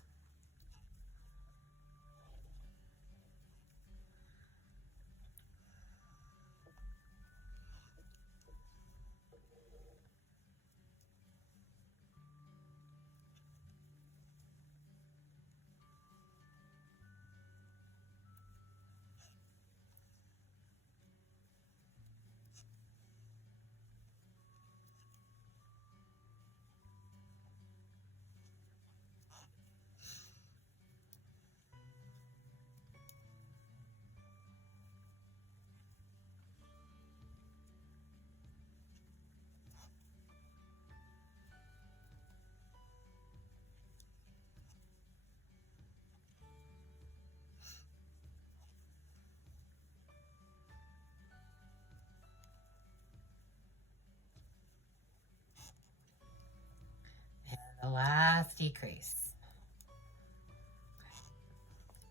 the last decrease.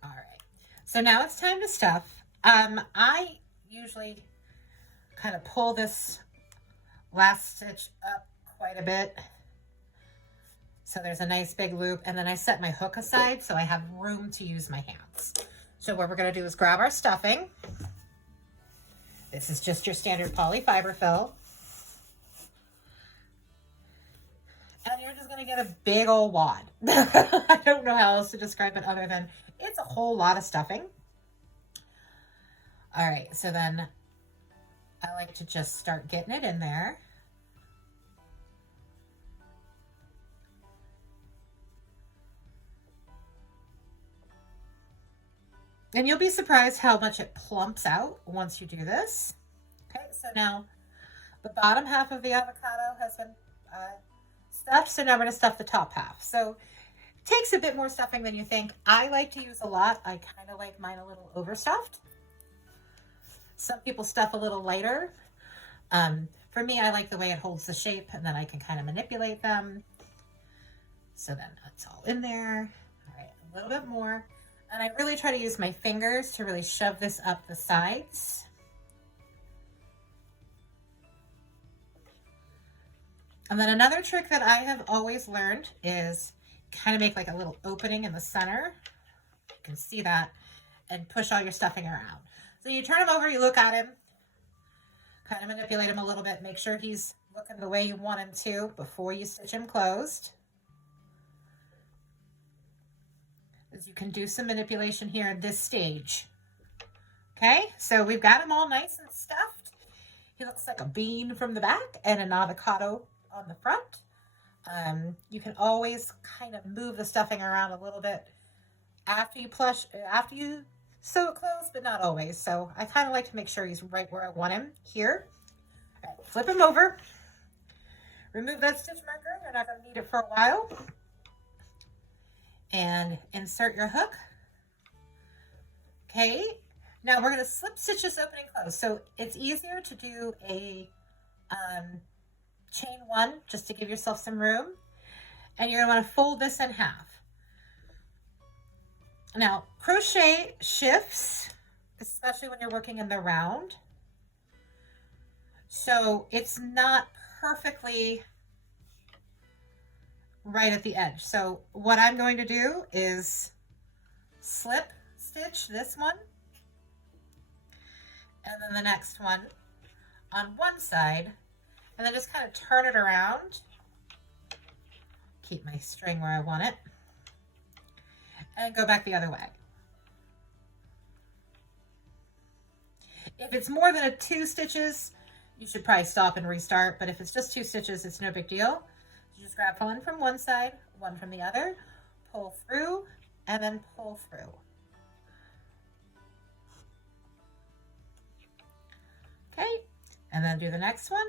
All right, so now it's time to stuff. I usually kind of pull this last stitch up quite a bit, so there's a nice big loop, and then I set my hook aside so I have room to use my hands. So what we're going to do is grab our stuffing. This is just your standard poly fiber fill. And you're just going to get a big old wad. I don't know how else to describe it other than it's a whole lot of stuffing. All right, so then I like to just start getting it in there. And you'll be surprised how much it plumps out once you do this. Okay, so now the bottom half of the avocado has been stuffed, so now we're going to stuff the top half. So it takes a bit more stuffing than you think. I like to use a lot. I kind of like mine a little overstuffed. Some people stuff a little lighter. For me, I like the way it holds the shape, and then I can kind of manipulate them. So then it's all in there. All right, a little bit more. And I really try to use my fingers to really shove this up the sides. And then another trick that I have always learned is kind of make like a little opening in the center. You can see that, and push all your stuffing around. So you turn him over, you look at him, kind of manipulate him a little bit, make sure he's looking the way you want him to before you stitch him closed. As you can do some manipulation here at this stage. Okay, so we've got him all nice and stuffed. He looks like a bean from the back and an avocado on the front. You can always kind of move the stuffing around a little bit after you sew it closed, but not always. So I kind of like to make sure he's right where I want him here. All right, flip him over. Remove that stitch marker. You're not going to need it for a while. And insert your hook. Okay, now we're going to slip stitch this open and close. So it's easier to do a chain one just to give yourself some room. And you're going to want to fold this in half. Now, crochet shifts, especially when you're working in the round. So it's not perfectly right at the edge. So what I'm going to do is slip stitch this one and then the next one on one side, and then just kind of turn it around, keep my string where I want it, and go back the other way. If it's more than 2 stitches, you should probably stop and restart, but if it's just 2 stitches, it's no big deal. You just grab one from one side, one from the other, pull through, and then pull through. Okay, and then do the next one.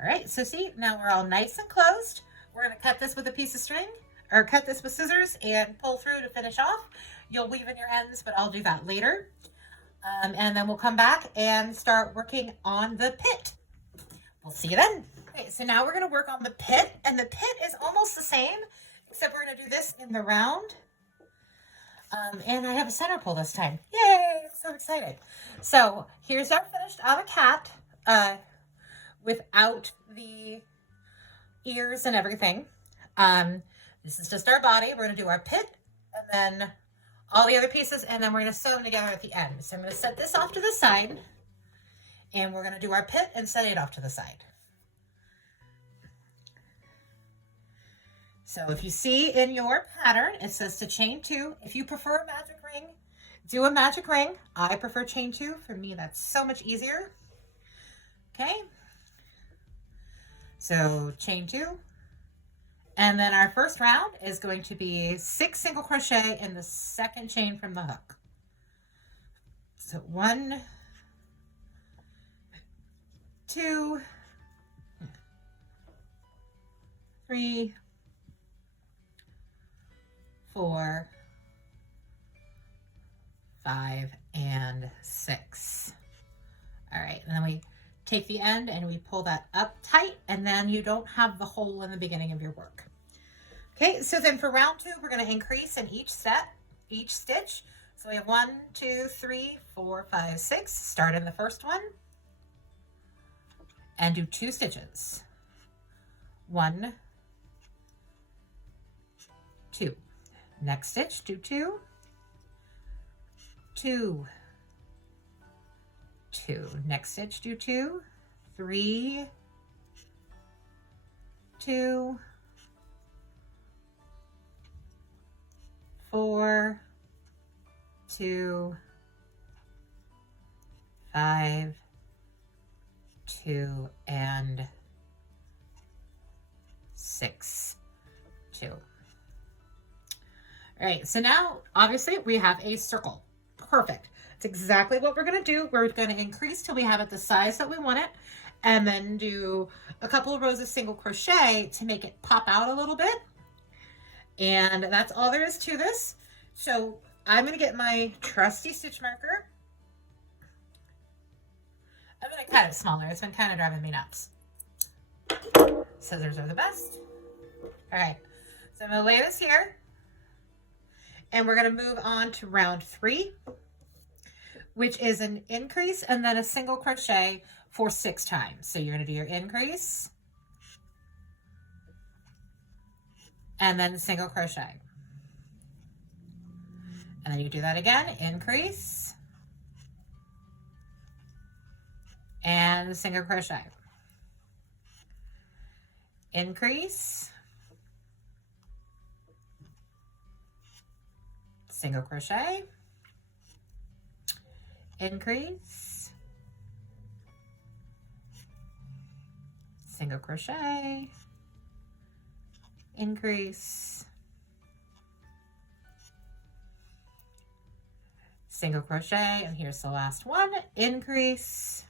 All right, so see, now we're all nice and closed. We're going to cut this with a piece of string, or cut this with scissors and pull through to finish off. You'll weave in your ends, but I'll do that later. And then we'll come back and start working on the pit. We'll see you then. Okay, so now we're going to work on the pit, and the pit is almost the same, except we're going to do this in the round. And I have a center pull this time. Yay, I'm so excited. So here's our finished avocado. Without the ears and everything. This is just our body. We're going to do our pit and then all the other pieces, and then we're going to sew them together at the end. So I'm going to set this off to the side, and we're going to do our pit and set it off to the side. So if you see in your pattern, it says to chain 2. If you prefer a magic ring, do a magic ring. I prefer chain 2. For me, that's so much easier. Okay. So chain 2, and then our first round is going to be 6 single crochet in the second chain from the hook. So 1, 2, 3, 4, 5, and 6. All right, and then we take the end and we pull that up tight, and then you don't have the hole in the beginning of your work. Okay, so then for round 2, we're going to increase in each stitch. So we have 1, 2, 3, 4, 5, 6. Start in the first one and do 2 stitches. 1, 2. Next stitch, do 2, 2, 2. Next stitch, do 2, 3, 2, 4, 2, 5, 2, and 6, 2. All right, so now obviously we have a circle. Perfect. It's exactly what we're going to do. We're going to increase till we have it the size that we want it, and then do a couple of rows of single crochet to make it pop out a little bit. And that's all there is to this. So I'm going to get my trusty stitch marker. I'm going to cut it smaller. It's been kind of driving me nuts. Scissors are the best. All right, so I'm going to lay this here. And we're going to move on to round 3, which is an increase and then a single crochet for 6 times. So you're going to do your increase and then single crochet. And then you do that again, increase and single crochet. Increase, single crochet, increase, single crochet, increase, single crochet, and here's the last one, increase,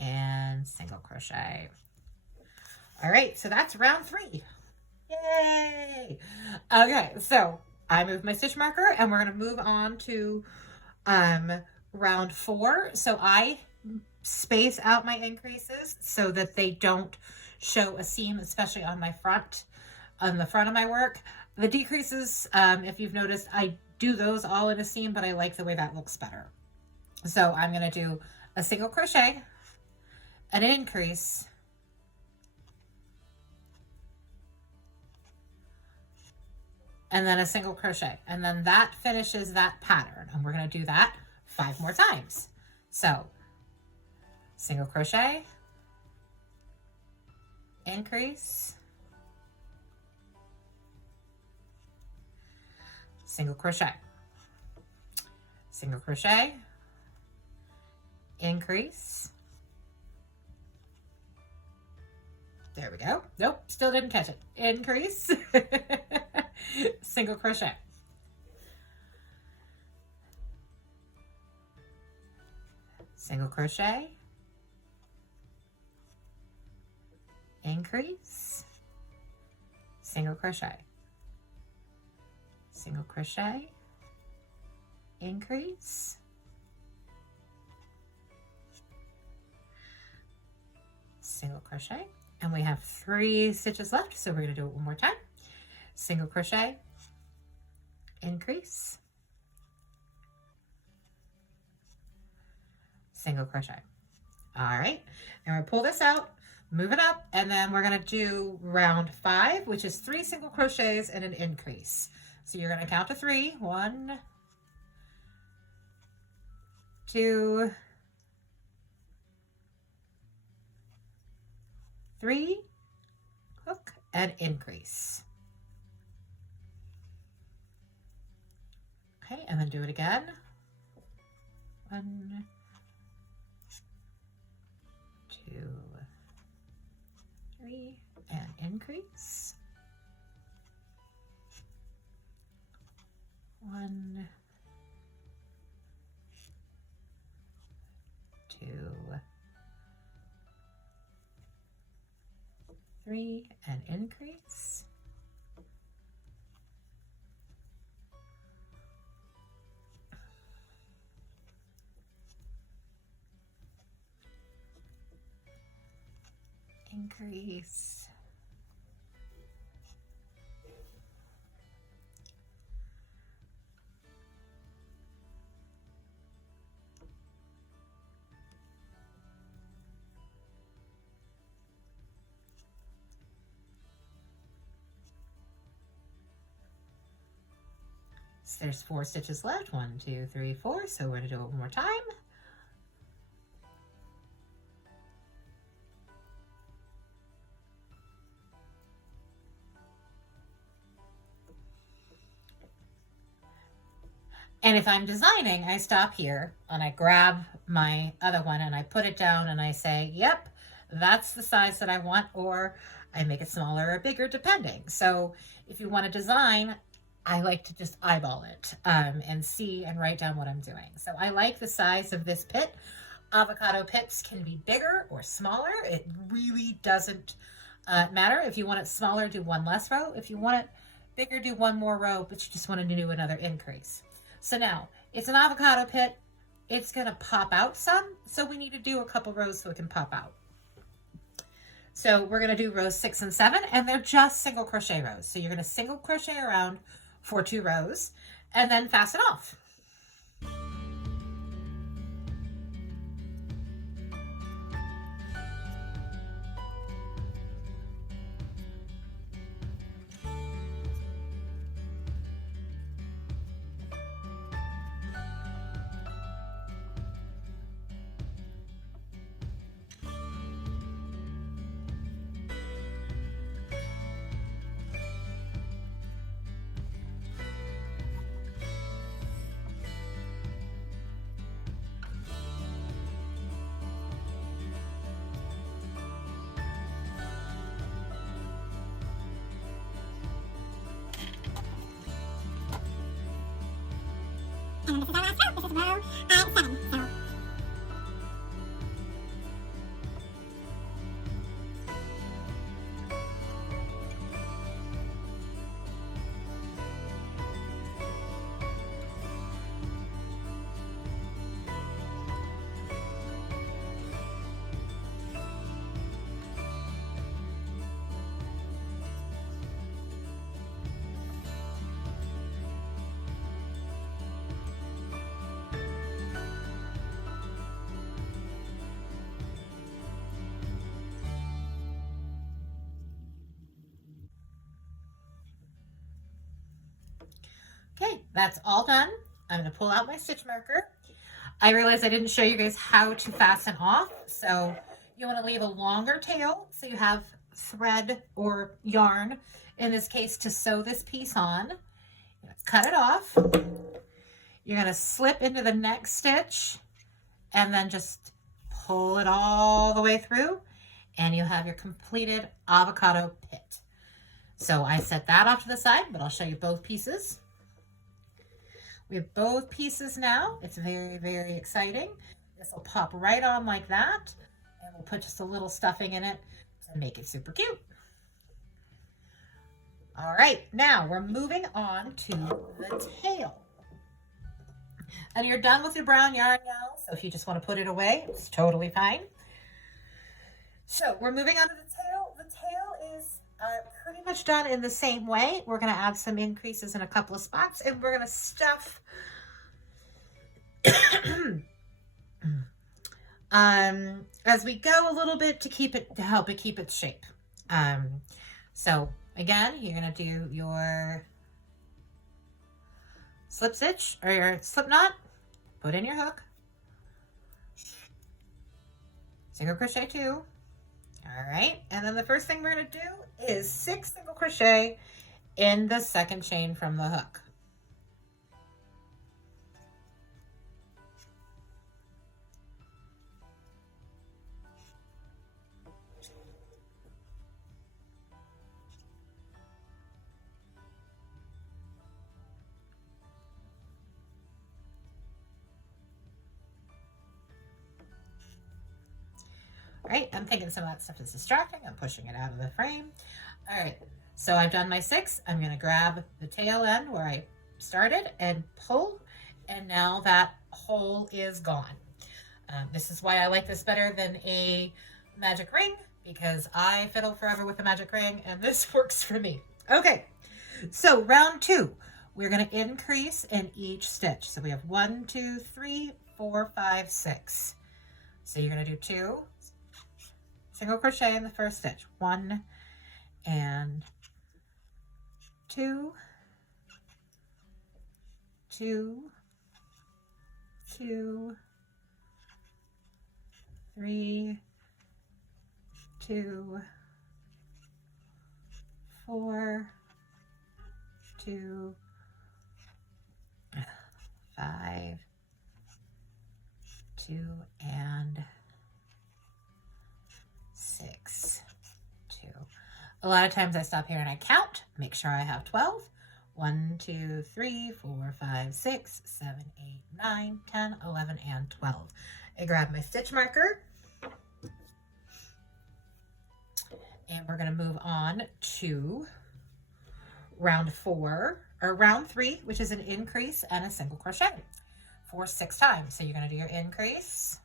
and single crochet. All right, so that's round 3. Yay! Okay, so I moved my stitch marker and we're going to move on to round 4. So I space out my increases so that they don't show a seam, especially on my front, on the front of my work. The decreases, if you've noticed, I do those all in a seam, but I like the way that looks better. So I'm going to do a single crochet, an increase, and then a single crochet, and then that finishes that pattern, and we're going to do that 5 more times. So single crochet, increase, single crochet, single crochet, increase. There we go. Nope, still didn't catch it. Increase, single crochet, single crochet, increase, single crochet, single crochet, increase, single crochet, and we have 3 stitches left, so we're going to do it one more time. Single crochet, increase, single crochet. All right, and we're going to pull this out, move it up, and then we're going to do round 5, which is 3 single crochets and an increase. So you're going to count to 3. 1, 2, 3, hook, and increase. Okay, and then do it again. 1, 2, 3, and increase. 3 and increase. Increase. So there's 4 stitches left. 1, 2, 3, 4. So we're going to do it one more time. And if I'm designing, I stop here and I grab my other one and I put it down and I say, yep, that's the size that I want, or I make it smaller or bigger depending. So if you want to design, I like to just eyeball it and see and write down what I'm doing. So I like the size of this pit. Avocado pits can be bigger or smaller. It really doesn't matter. If you want it smaller, do 1 less row. If you want it bigger, do 1 more row, but you just want to do another increase. So now it's an avocado pit. It's going to pop out some. So we need to do a couple rows so it can pop out. So we're going to do rows 6 and 7, and they're just single crochet rows. So you're going to single crochet around for 2 rows and then fasten off. And this is our last row. This is row 7. So okay, that's all done. I'm going to pull out my stitch marker. I realized I didn't show you guys how to fasten off. So you want to leave a longer tail so you have thread or yarn, in this case, to sew this piece on. Cut it off. You're going to slip into the next stitch and then just pull it all the way through, and you have your completed avocado pit. So I set that off to the side, but I'll show you both pieces. We have both pieces now. It's very, very exciting. This will pop right on like that, and we'll put just a little stuffing in it to make it super cute. All right, now we're moving on to the tail. And you're done with your brown yarn now, so if you just want to put it away, it's totally fine. So we're moving on to the tail. The tail is pretty much done in the same way. We're going to add some increases in a couple of spots, and we're going to stuff as we go a little bit to help it keep its shape. So again, you're going to do your slip stitch or your slip knot, put in your hook, single crochet 2. All right, and then the first thing we're going to do is 6 single crochet in the second chain from the hook. right? I'm thinking some of that stuff is distracting. I'm pushing it out of the frame. All right, so I've done my 6. I'm gonna grab the tail end where I started and pull, and now that hole is gone. This is why I like this better than a magic ring, because I fiddle forever with a magic ring and this works for me. Okay, so round 2, we're going to increase in each stitch. So we have 1, 2, 3, 4, 5, 6. So you're going to do 2 single crochet in the first stitch. 1 and 2, 2, 2, 3, 2, 4, 2, 5, 2, and 6, 2. A lot of times I stop here and I count, make sure I have 12. 1, 2, 3, 4, 5, 6, 7, 8, 9, 10, 11, and 12. I grab my stitch marker and we're going to move on to round 4 or round 3, which is an increase and a single crochet for 6 times. So you're going to do your increase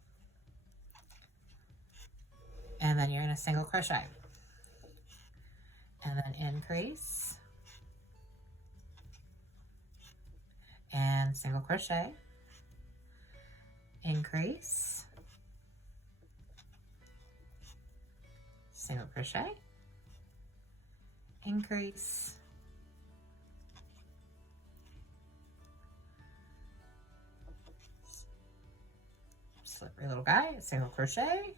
and then you're going to single crochet and then increase and single crochet, increase, single crochet, increase, slippery little guy, single crochet,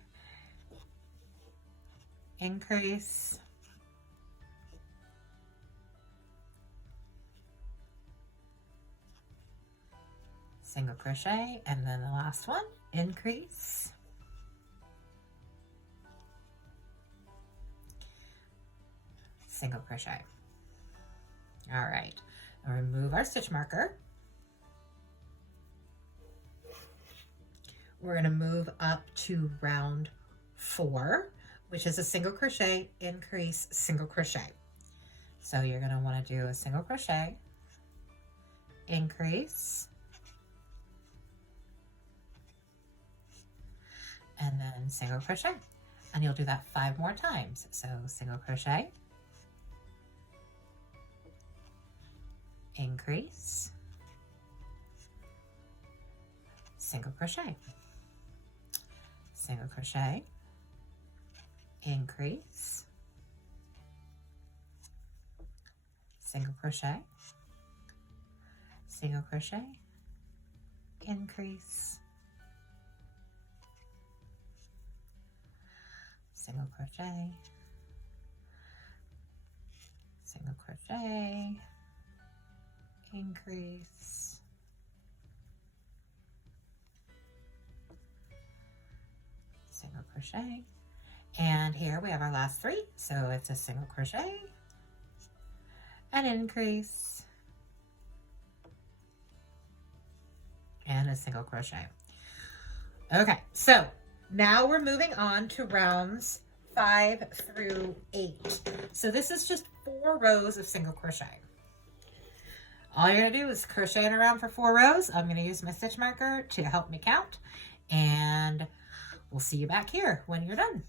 increase, single crochet, and then the last one, increase, single crochet. All right, I'll remove our stitch marker. We're going to move up to round 4, which is a single crochet, increase, single crochet. So you're going to want to do a single crochet, increase, and then single crochet, and you'll do that 5 more times. So single crochet, increase, single crochet, single crochet, increase, single crochet, single crochet, increase, single crochet, single crochet, increase, single crochet, and here we have our last 3, so it's a single crochet, an increase, and a single crochet. Okay, so now we're moving on to rounds 5 through 8. So this is just 4 rows of single crochet. All you're going to do is crochet it around for 4 rows. I'm going to use my stitch marker to help me count, and we'll see you back here when you're done.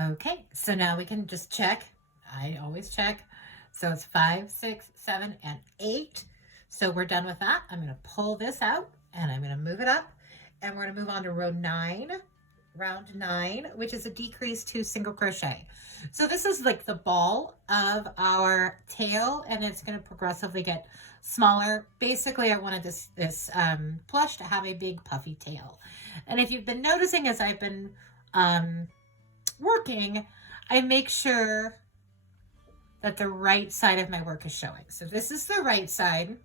Okay, so now we can just check. I always check. So it's 5, 6, 7, and 8. So we're done with that. I'm going to pull this out and I'm going to move it up. And we're going to move on to round 9, which is a decrease 2 single crochet. So this is like the ball of our tail, and it's going to progressively get smaller. Basically, I wanted this plush to have a big puffy tail. And if you've been noticing as I've been working, I make sure that the right side of my work is showing. So this is the right side,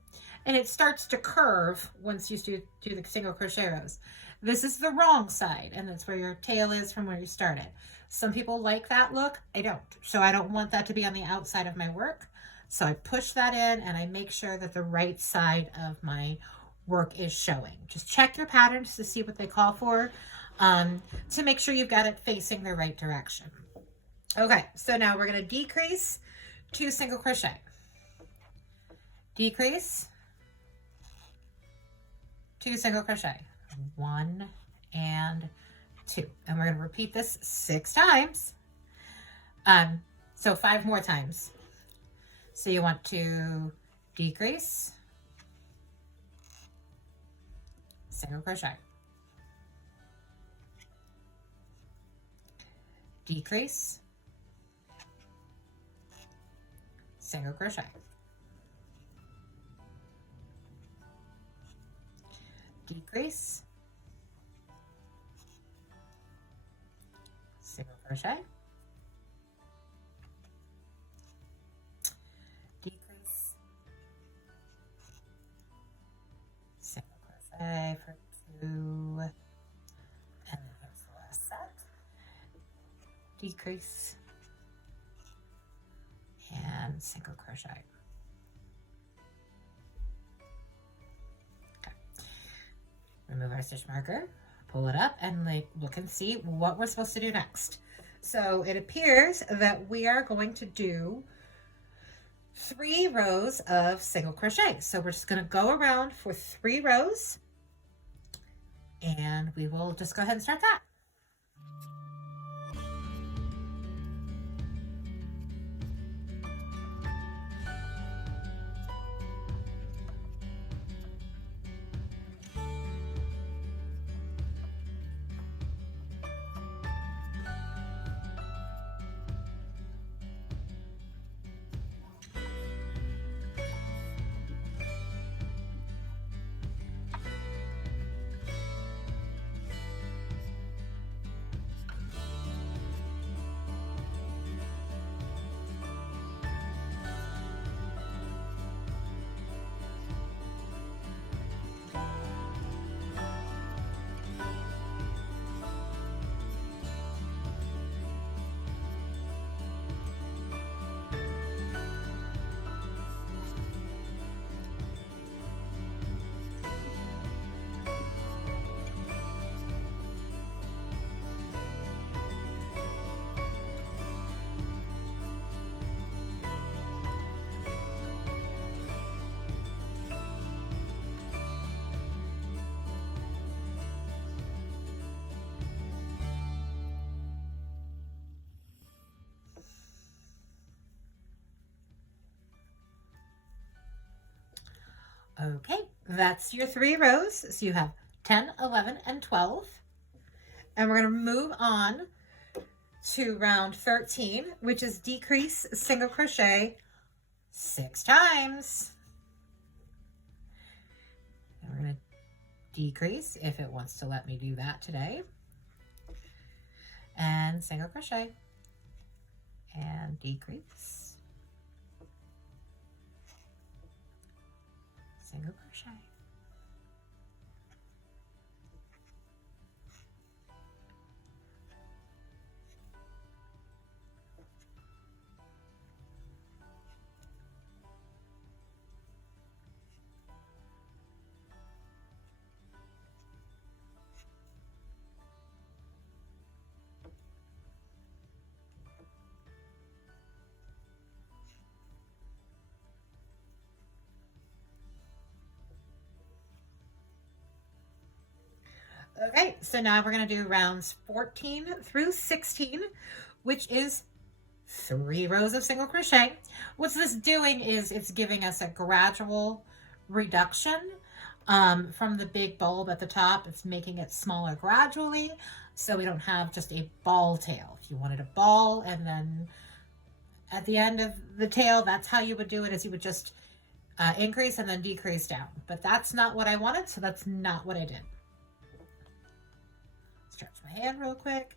and it starts to curve once you do the single crochet rows. This is the wrong side, and that's where your tail is from where you started. Some people like that look. I don't. So I don't want that to be on the outside of my work. So I push that in, and I make sure that the right side of my work is showing. Just check your patterns to see what they call for, to make sure you've got it facing the right direction. Okay, so now we're going to decrease 2 single crochet. Decrease 2 single crochet. 1 and 2. And we're going to repeat this 6 times. So 5 more times. So you want to decrease, single crochet, decrease, single crochet, decrease, single crochet, decrease, single crochet for 2, and then here's the last set, decrease, and single crochet. Okay. Remove our stitch marker, pull it up, and look and see what we're supposed to do next. So it appears that we are going to do 3 rows of single crochet. So we're just going to go around for 3 rows, and we will just go ahead and start that. Okay, that's your 3 rows. So you have 10, 11, and 12. And we're going to move on to round 13, which is decrease single crochet 6 times. And we're going to decrease if it wants to let me do that today. And single crochet. And decrease. Single crochet. Okay, so now we're going to do rounds 14 through 16, which is 3 rows of single crochet. What's this doing is it's giving us a gradual reduction from the big bulb at the top. It's making it smaller gradually, so we don't have just a ball tail. If you wanted a ball and then at the end of the tail, that's how you would do it, is you would just increase and then decrease down. But that's not what I wanted, so that's not what I did. Stretch my hand real quick.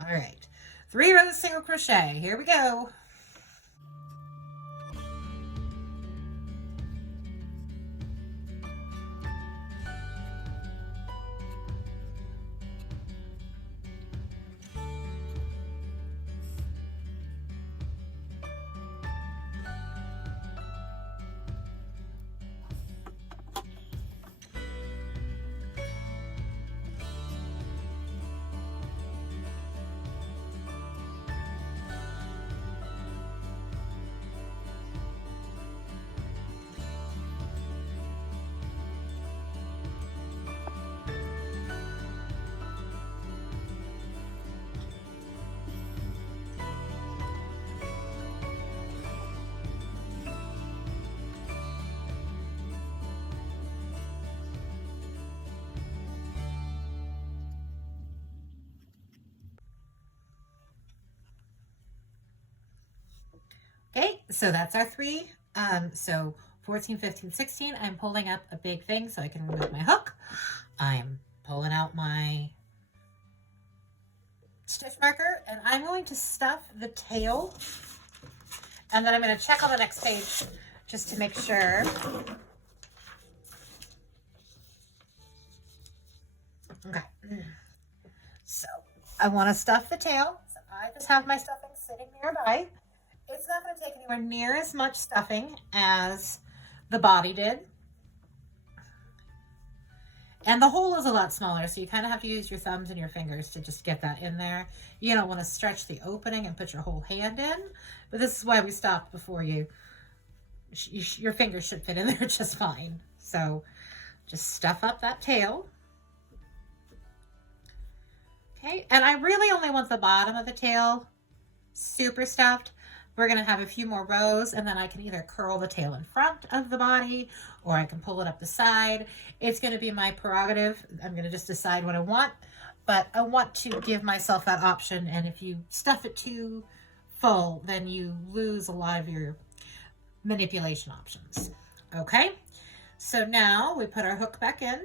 All right, 3 rows of single crochet. Here we go. Okay, so that's our 3. So 14, 15, 16, I'm pulling up a big thing so I can remove my hook. I'm pulling out my stitch marker, and I'm going to stuff the tail, and then I'm going to check on the next page just to make sure. Okay, so I want to stuff the tail, so I just have my stuffing sitting nearby. It's not going to take anywhere near as much stuffing as the body did. And the hole is a lot smaller, so you kind of have to use your thumbs and your fingers to just get that in there. You don't want to stretch the opening and put your whole hand in, but this is why we stopped before your fingers should fit in there just fine. So just stuff up that tail. Okay, and I really only want the bottom of the tail super stuffed. We're going to have a few more rows, and then I can either curl the tail in front of the body or I can pull it up the side. It's going to be my prerogative. I'm going to just decide what I want, but I want to give myself that option. And if you stuff it too full, then you lose a lot of your manipulation options. Okay, so now we put our hook back in.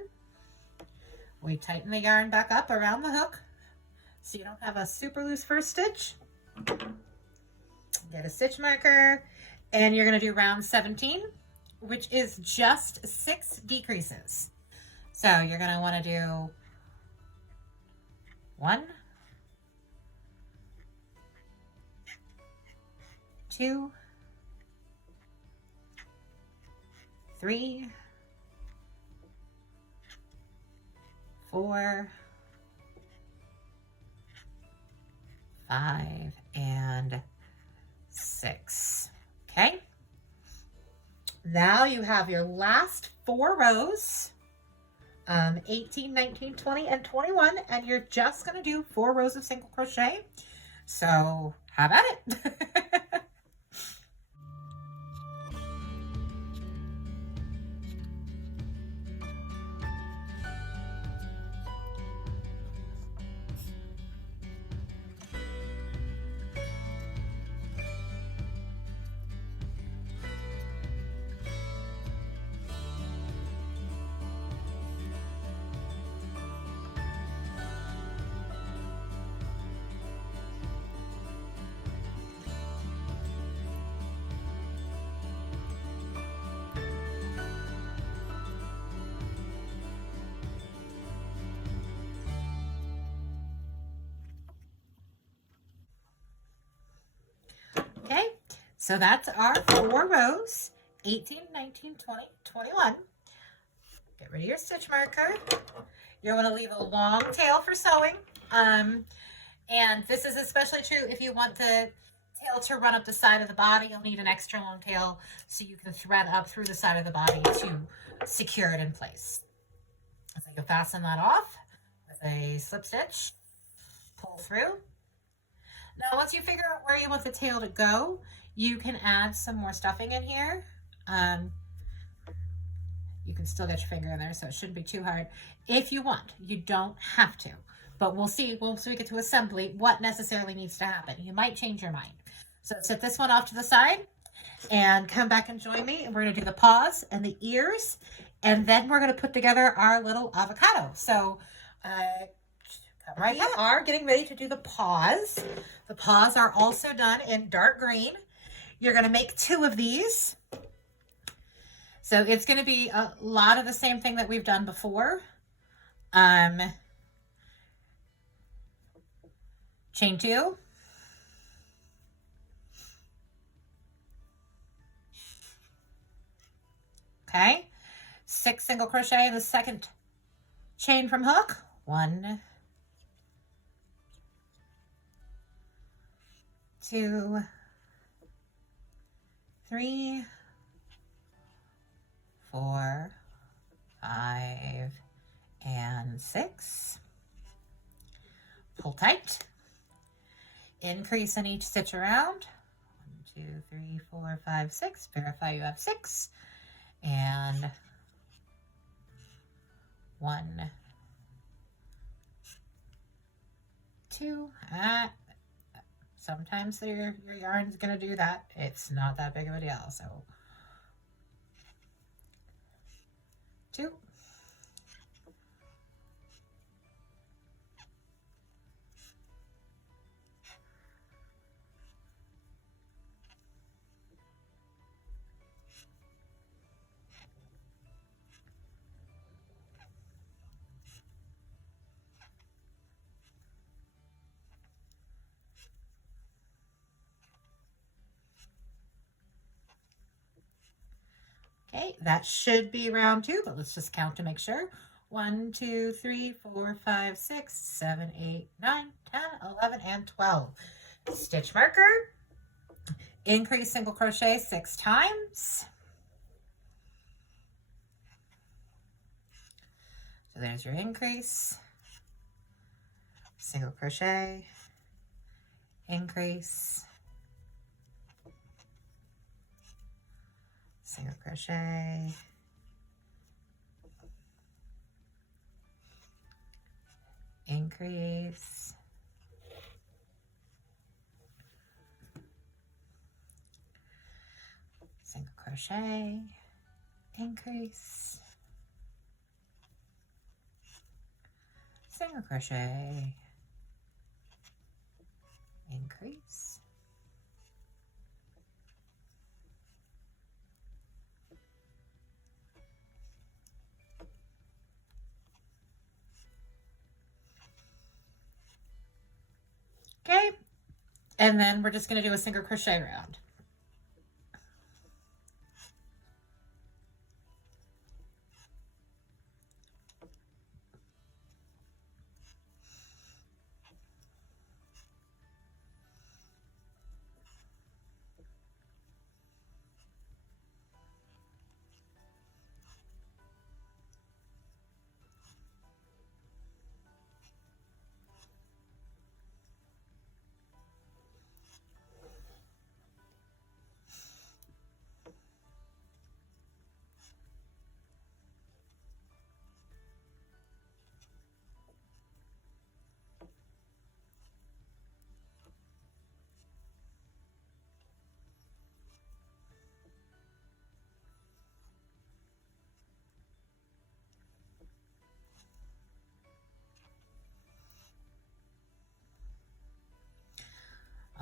We tighten the yarn back up around the hook so you don't have a super loose first stitch. Get a stitch marker, and you're going to do round 17, which is just 6 decreases. So you're going to want to do 1, 2, 3, 4, 5, and 6. Okay, now you have your last 4 rows, 18, 19, 20, and 21, and you're just going to do 4 rows of single crochet. So have at it. Okay, so that's our 4 rows, 18, 19, 20, 21. Get rid of your stitch marker. You're going to leave a long tail for sewing. And this is especially true if you want the tail to run up the side of the body. You'll need an extra long tail so you can thread up through the side of the body to secure it in place. So you'll fasten that off with a slip stitch. pull through. Now, once you figure out where you want the tail to go, you can add some more stuffing in here. You can still get your finger in there, so it shouldn't be too hard. If you want, you don't have to. But we'll see once we get to assembly what necessarily needs to happen. You might change your mind. So set this one off to the side and come back and join me. And we're going to do the paws and the ears. And then we're going to put together our little avocado. So come right here. We are getting ready to do the paws. The paws are also done in dark green. You're going to make 2 of these. So it's going to be a lot of the same thing that we've done before. Chain 2. Okay. 6 single crochet in the second chain from hook. 1, 2, 3, 4, 5, and 6. Pull tight. Increase in each stitch around. 1, 2, 3, 4, 5, 6. Verify you have 6. And 1, 2. Sometimes your yarn's gonna do that. It's not that big of a deal. So 2. Okay, that should be round 2, but let's just count to make sure. 1, 2, 3, 4, 5, 6, 7, 8, 9, 10, 11, and 12. Stitch marker. Increase single crochet 6 times. So there's your increase. Single crochet. Increase. Single crochet, increase, single crochet, increase, single crochet, increase, okay, and then we're just going to do a single crochet round.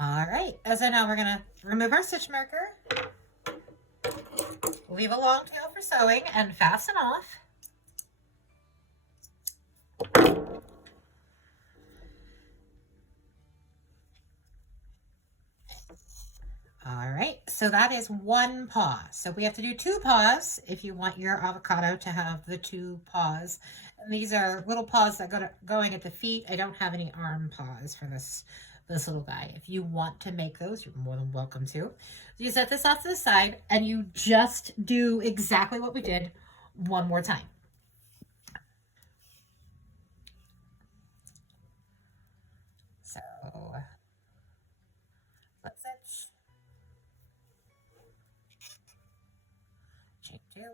All right, so now we're gonna remove our stitch marker, leave a long tail for sewing, and fasten off. All right, so that is 1 paw. So we have to do 2 paws if you want your avocado to have the 2 paws. And these are little paws that go going at the feet. I don't have any arm paws for this little guy. If you want to make those, you're more than welcome to. So you set this off to the side and you just do exactly what we did one more time. 2,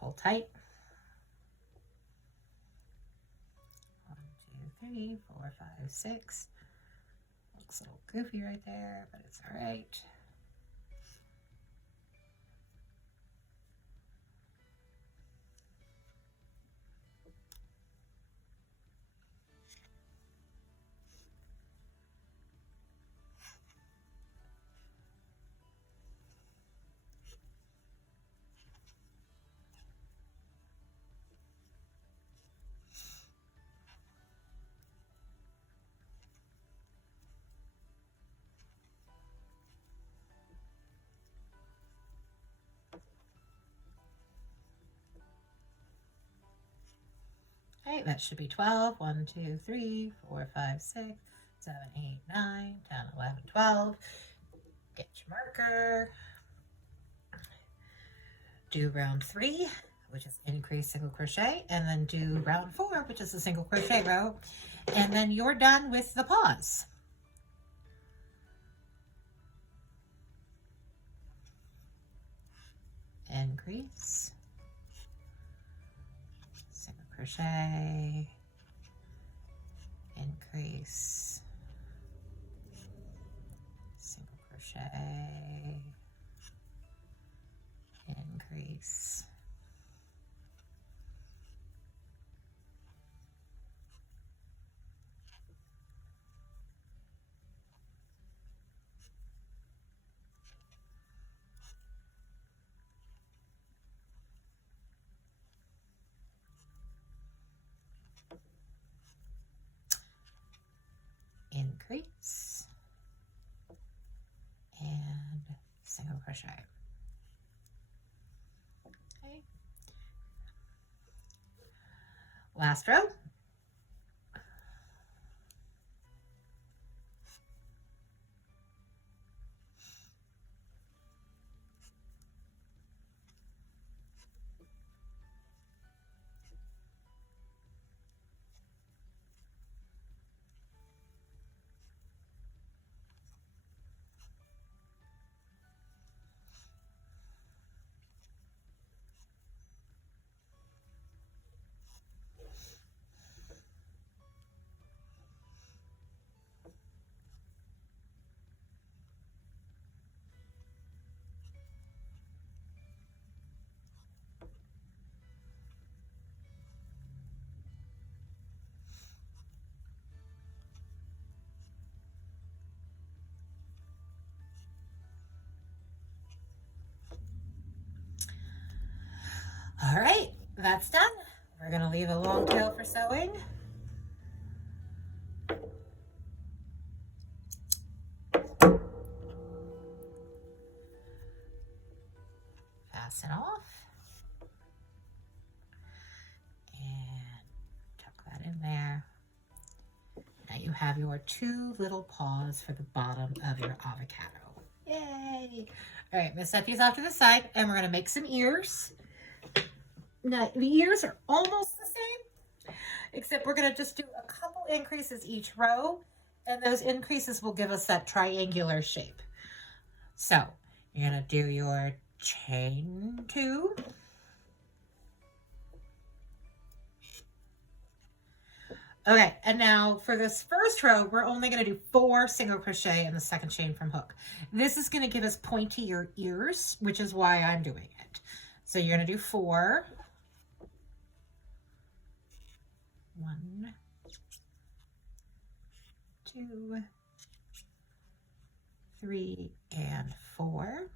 pull tight. 1, 2, 3, 4, 5, 6. Looks a little goofy right there, but it's all right. Okay, that should be 12. 1, 2, 3, 4, 5, 6, 7, 8, 9, 10, 11, 12. Get your marker. Do round 3, which is increase single crochet, and then do round 4, which is a single crochet row, and then you're done with the paws. Increase, single crochet, increase, single crochet, increase, increase, and single crochet. Okay. Last row. All right, that's done. We're going to leave a long tail for sewing. Fasten off. And tuck that in there. Now you have your 2 little paws for the bottom of your avocado. Yay! All right, I'm going to set these off to the side, and we're going to make some ears. Now, the ears are almost the same, except we're going to just do a couple increases each row, and those increases will give us that triangular shape. So, you're going to do your chain 2. Okay, and now for this first row, we're only going to do 4 single crochet in the second chain from hook. This is going to give us pointier ears, which is why I'm doing it. So you're going to do 4. 1, 2, 3, and 4.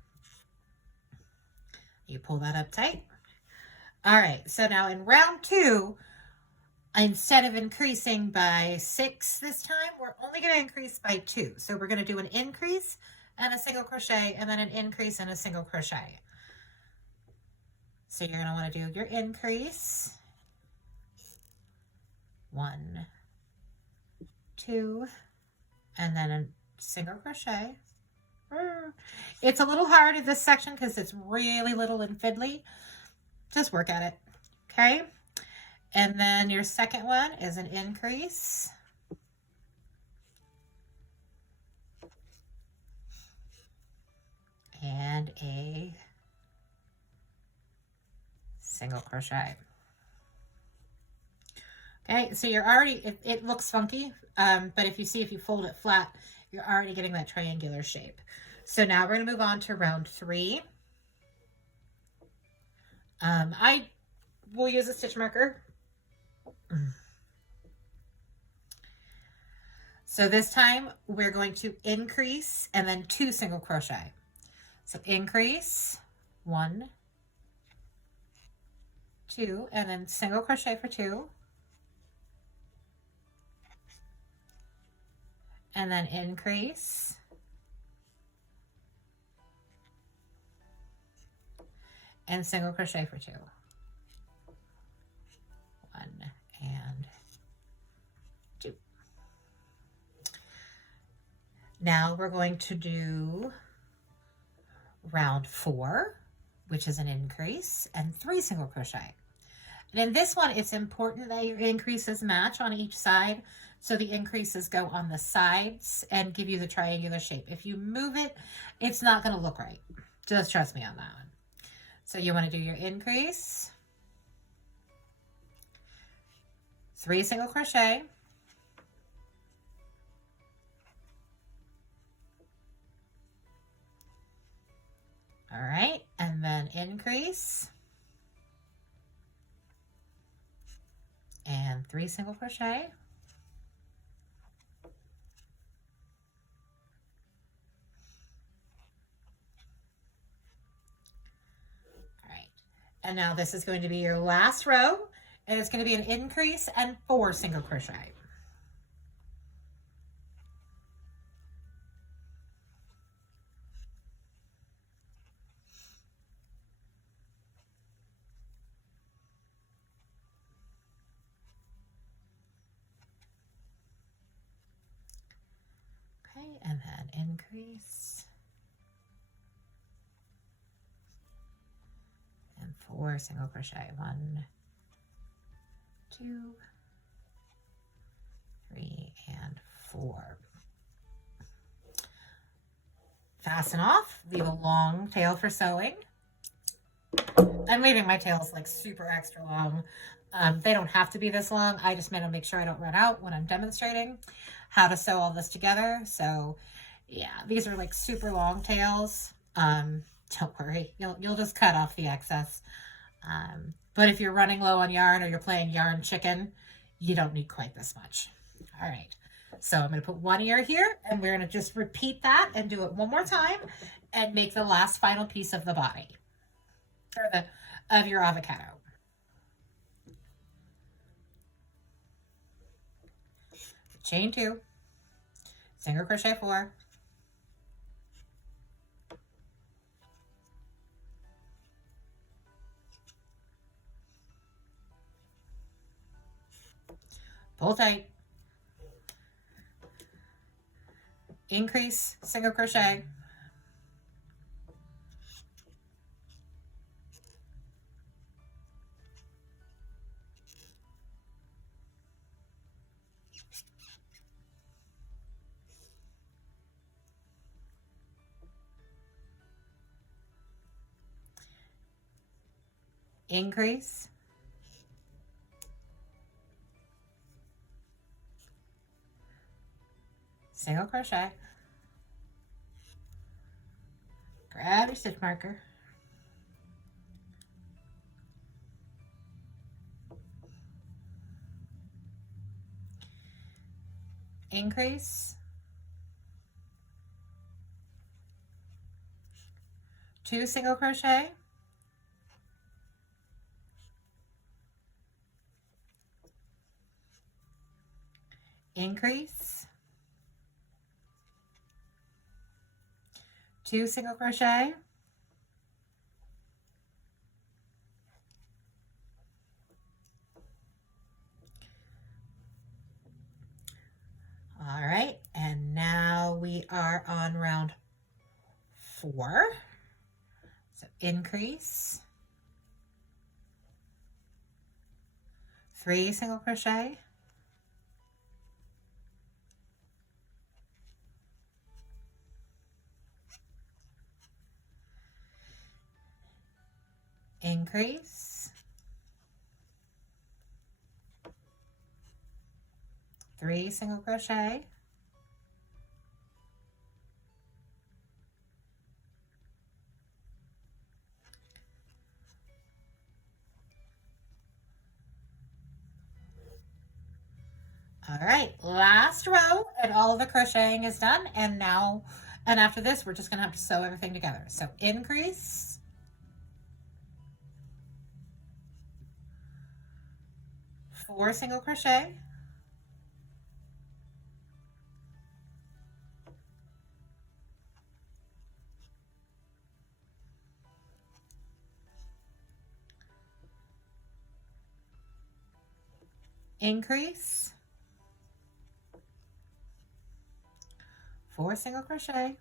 You pull that up tight. All right, so now in round 2, instead of increasing by 6 this time, we're only going to increase by 2. So we're going to do an increase and a single crochet, and then an increase and a single crochet. So you're going to want to do your increase. 1, 2, and then a single crochet, It's a little hard in this section because it's really little and fiddly. Just work at it, okay? And then your second one is an increase. And a single crochet. Okay, so you're already, it looks funky, but if you fold it flat, you're already getting that triangular shape. So now we're going to move on to round 3. I will use a stitch marker. So this time we're going to increase and then 2 single crochet. So increase, 1, 2, and then single crochet for 2. And then increase. And single crochet for 2. 1 and 2. Now we're going to do round 4, which is an increase, and 3 single crochet. And in this one, it's important that your increases match on each side, so the increases go on the sides and give you the triangular shape. If you move it, it's not going to look right. Just trust me on that one. So you want to do your increase, 3 single crochet, all right, and then increase, and 3 single crochet, all right, and now this is going to be your last row, and it's going to be an increase and 4 single crochet. Okay, and then increase and 4 single crochet. 1, 2, 3, and 4. Fasten off, leave a long tail for sewing. I'm leaving my tails like super extra long. They don't have to be this long. I just made to make sure I don't run out when I'm demonstrating how to sew all this together. So yeah, these are like super long tails. Don't worry, you'll just cut off the excess. But if you're running low on yarn or you're playing yarn chicken, you don't need quite this much. All right. So I'm going to put 1 ear here, and we're going to just repeat that and do it one more time and make the last final piece of the body or of your avocado. Chain 2, single crochet 4, pull tight, increase, single crochet, increase, single crochet, grab your stitch marker, increase, 2 single crochet, increase, 2 single crochet, all right, and now we are on round 4. So increase, 3 single crochet, increase, 3 single crochet, all right, last row, and all of the crocheting is done. And now, and after this, we're just gonna have to sew everything together. So increase, 4 single crochet, increase, 4 single crochet,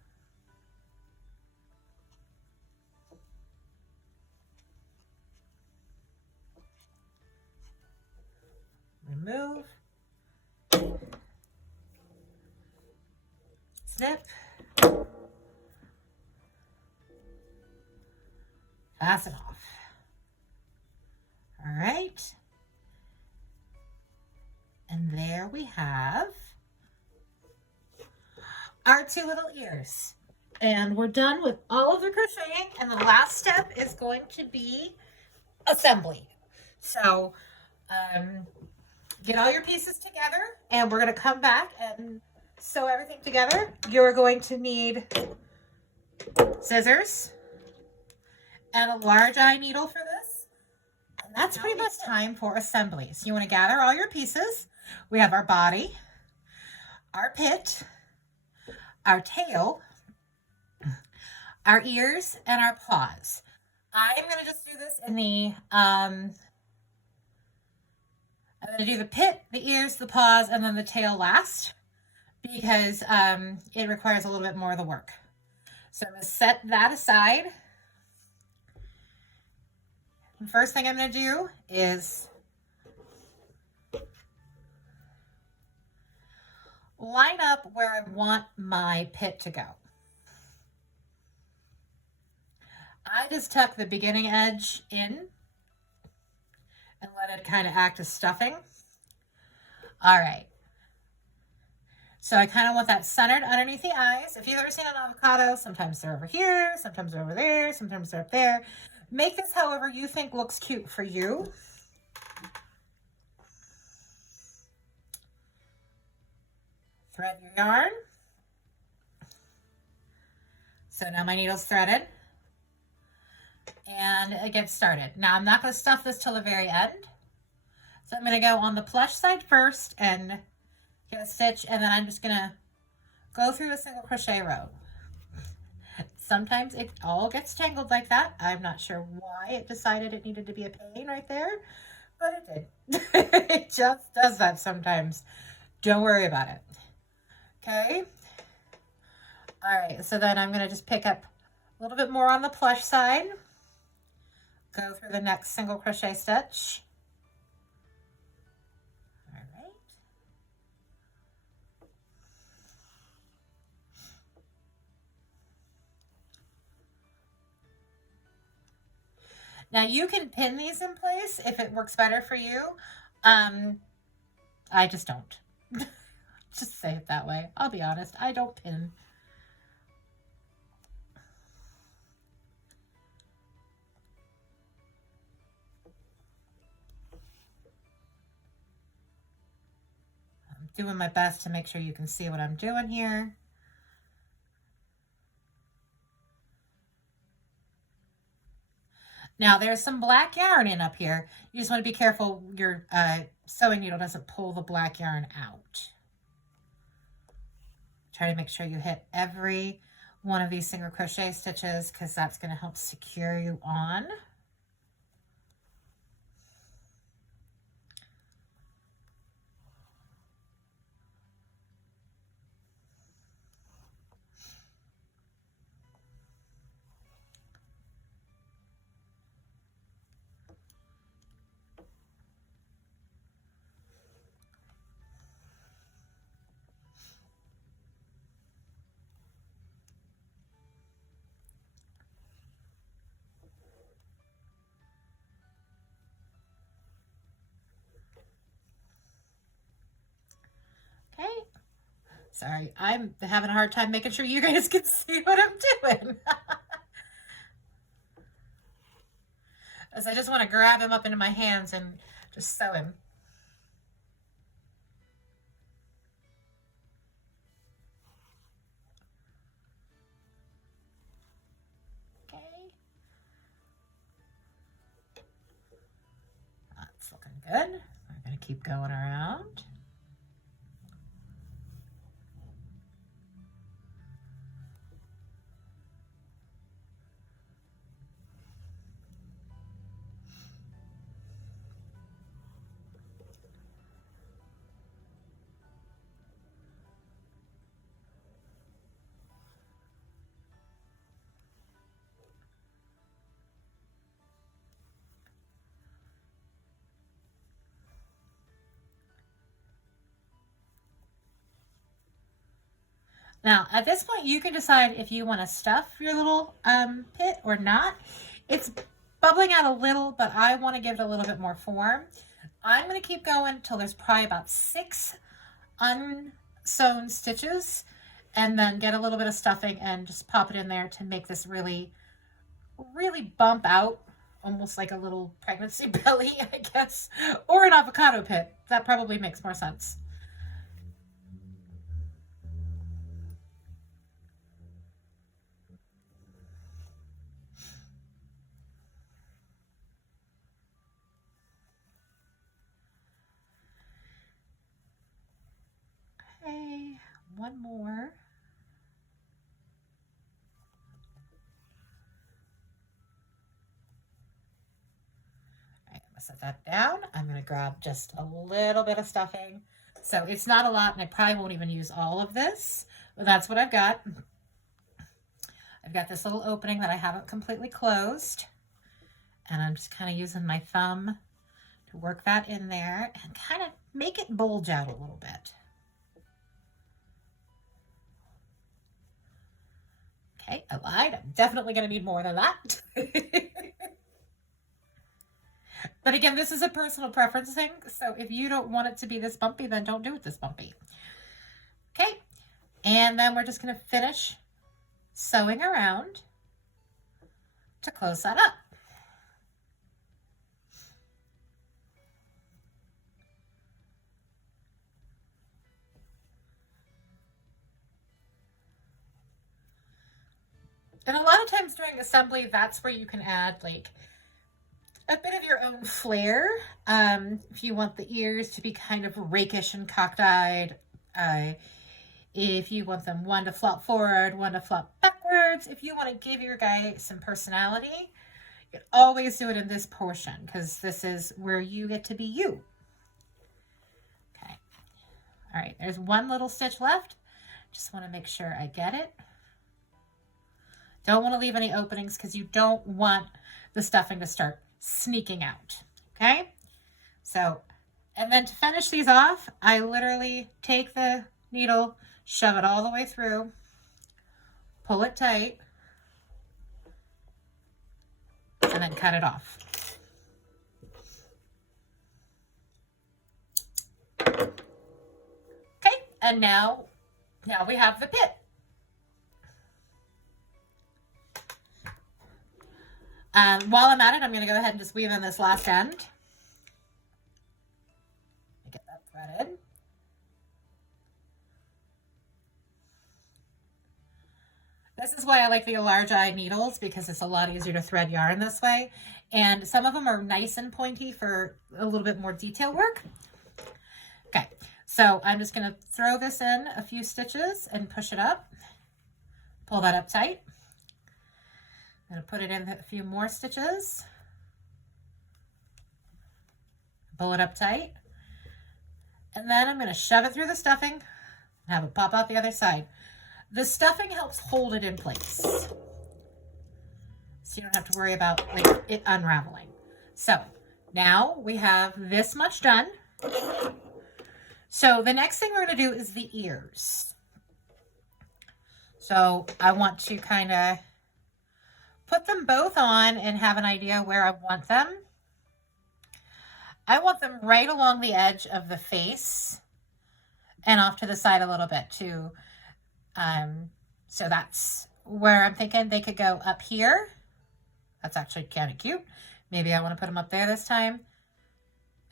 remove, snip, fasten off. All right. And there we have our 2 little ears. And we're done with all of the crocheting. And the last step is going to be assembly. So get all your pieces together, and we're going to come back and sew everything together. You're going to need scissors and a large eye needle for this. And that's pretty much time for assemblies. You want to gather all your pieces. We have our body, our pit, our tail, our ears, and our paws. I'm going to just do this in the, I'm going to do the pit, the ears, the paws, and then the tail last, because it requires a little bit more of the work. So I'm going to set that aside. The first thing I'm going to do is line up where I want my pit to go. I just tuck the beginning edge in and let it kind of act as stuffing. All right. So I kind of want that centered underneath the eyes. If you've ever seen an avocado, sometimes they're over here, sometimes they're over there, sometimes they're up there. Make this however you think looks cute for you. Thread your yarn. So now my needle's threaded. And it gets started. Now I'm not going to stuff this till the very end. So I'm going to go on the plush side first and get a stitch, and then I'm just going to go through a single crochet row. Sometimes it all gets tangled like that. I'm not sure why it decided it needed to be a pain right there, but it did. It just does that sometimes. Don't worry about it. Okay. All right. So then I'm going to just pick up a little bit more on the plush side. Go through the next single crochet stitch. All right. Now you can pin these in place if it works better for you. I just don't. Just say it that way. I'll be honest. I don't pin. I'm doing my best to make sure you can see what I'm doing here. Now there's some black yarn in up here. You just want to be careful your sewing needle doesn't pull the black yarn out. Try to make sure you hit every one of these single crochet stitches, because that's going to help secure you on. Sorry, I'm having a hard time making sure you guys can see what I'm doing. As I just want to grab him up into my hands and just sew him. Okay. That's looking good. We're going to keep going around. Now, at this point, you can decide if you want to stuff your little pit or not. It's bubbling out a little, but I want to give it a little bit more form. I'm going to keep going till there's probably about 6 unsewn stitches, and then get a little bit of stuffing and just pop it in there to make this really, really bump out, almost like a little pregnancy belly, I guess, or an avocado pit. That probably makes more sense. Okay, one more. Set that down. I'm going to grab just a little bit of stuffing. So it's not a lot, and I probably won't even use all of this, but that's what I've got. I've got this little opening that I haven't completely closed, and I'm just kind of using my thumb to work that in there and kind of make it bulge out a little bit. Okay, I lied. I'm definitely going to need more than that. But again, this is a personal preference thing. So if you don't want it to be this bumpy, then don't do it this bumpy. Okay. And then we're just going to finish sewing around to close that up. And a lot of times during assembly, that's where you can add like a bit of your own flair. If you want the ears to be kind of rakish and cockeyed, if you want them one to flop forward, one to flop backwards, if you want to give your guy some personality, you can always do it in this portion because this is where you get to be you. Okay. All right, there's one little stitch left. Just want to make sure I get it. Don't want to leave any openings because you don't want the stuffing to start sneaking out. Okay, so, and then to finish these off, I literally take the needle, shove it all the way through, pull it tight, and then cut it off. Okay, and now we have the pit. While I'm at it, I'm going to go ahead and just weave in this last end. Get that threaded. This is why I like the large eye needles, because it's a lot easier to thread yarn this way. And some of them are nice and pointy for a little bit more detail work. Okay, so I'm just going to throw this in a few stitches and push it up. Pull that up tight. I'm going to put it in a few more stitches. Pull it up tight. And then I'm going to shove it through the stuffing and have it pop out the other side. The stuffing helps hold it in place, so you don't have to worry about like it unraveling. So now we have this much done. So the next thing we're going to do is the ears. So I want to kind of put them both on and have an idea where I want them. I want them right along the edge of the face and off to the side a little bit too. So that's where I'm thinking they could go up here. That's actually kind of cute. Maybe I want to put them up there this time.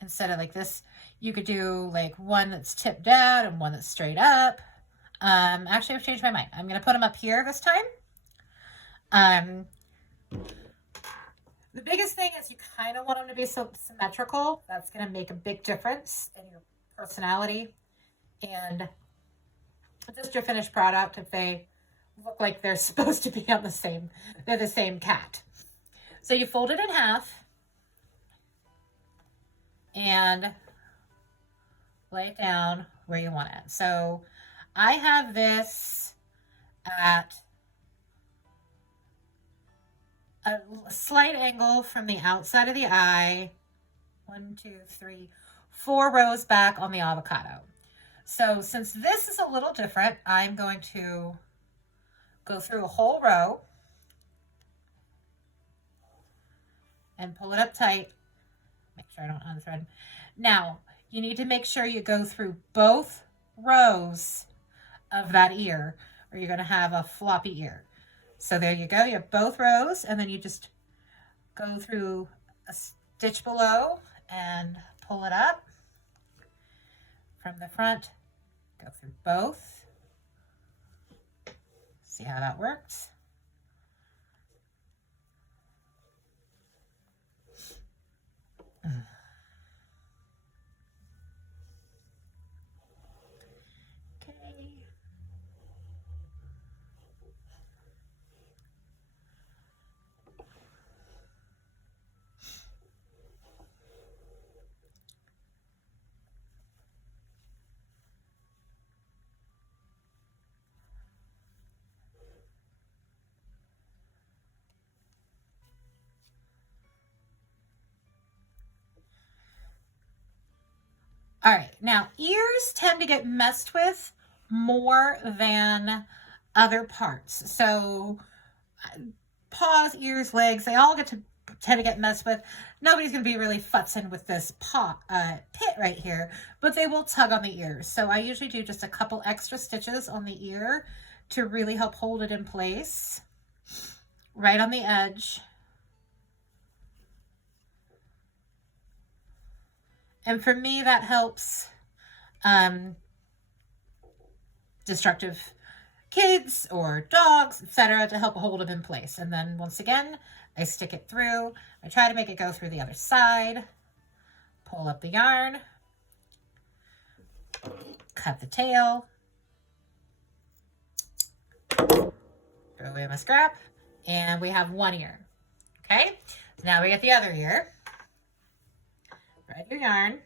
Instead of like this, you could do like one that's tipped down and one that's straight up. Actually, I've changed my mind. I'm going to put them up here this time. The biggest thing is you kind of want them to be so symmetrical. That's going to make a big difference in your personality. And just your finished product, if they look like they're supposed to be on the same, they're the same cat. So you fold it in half and lay it down where you want it. So I have this at a slight angle from the outside of the eye. 1, 2, 3, 4 rows back on the avocado. So since this is a little different, I'm going to go through a whole row and pull it up tight. Make sure I don't unthread. Now, you need to make sure you go through both rows of that ear, or you're going to have a floppy ear. So there you go. You have both rows, and then you just go through a stitch below and pull it up from the front. Go through both. See how that works? Okay. All right, now ears tend to get messed with more than other parts. So paws, ears, legs, they all tend to get messed with. Nobody's going to be really futzing with this pit right here, but they will tug on the ears. So I usually do just a couple extra stitches on the ear to really help hold it in place, right on the edge. And for me, that helps destructive kids or dogs, etc., to help hold them in place. And then once again, I stick it through. I try to make it go through the other side. Pull up the yarn. Cut the tail. Throw away my scrap. And we have one ear. Okay? So now we get the other ear. Thread your yarn.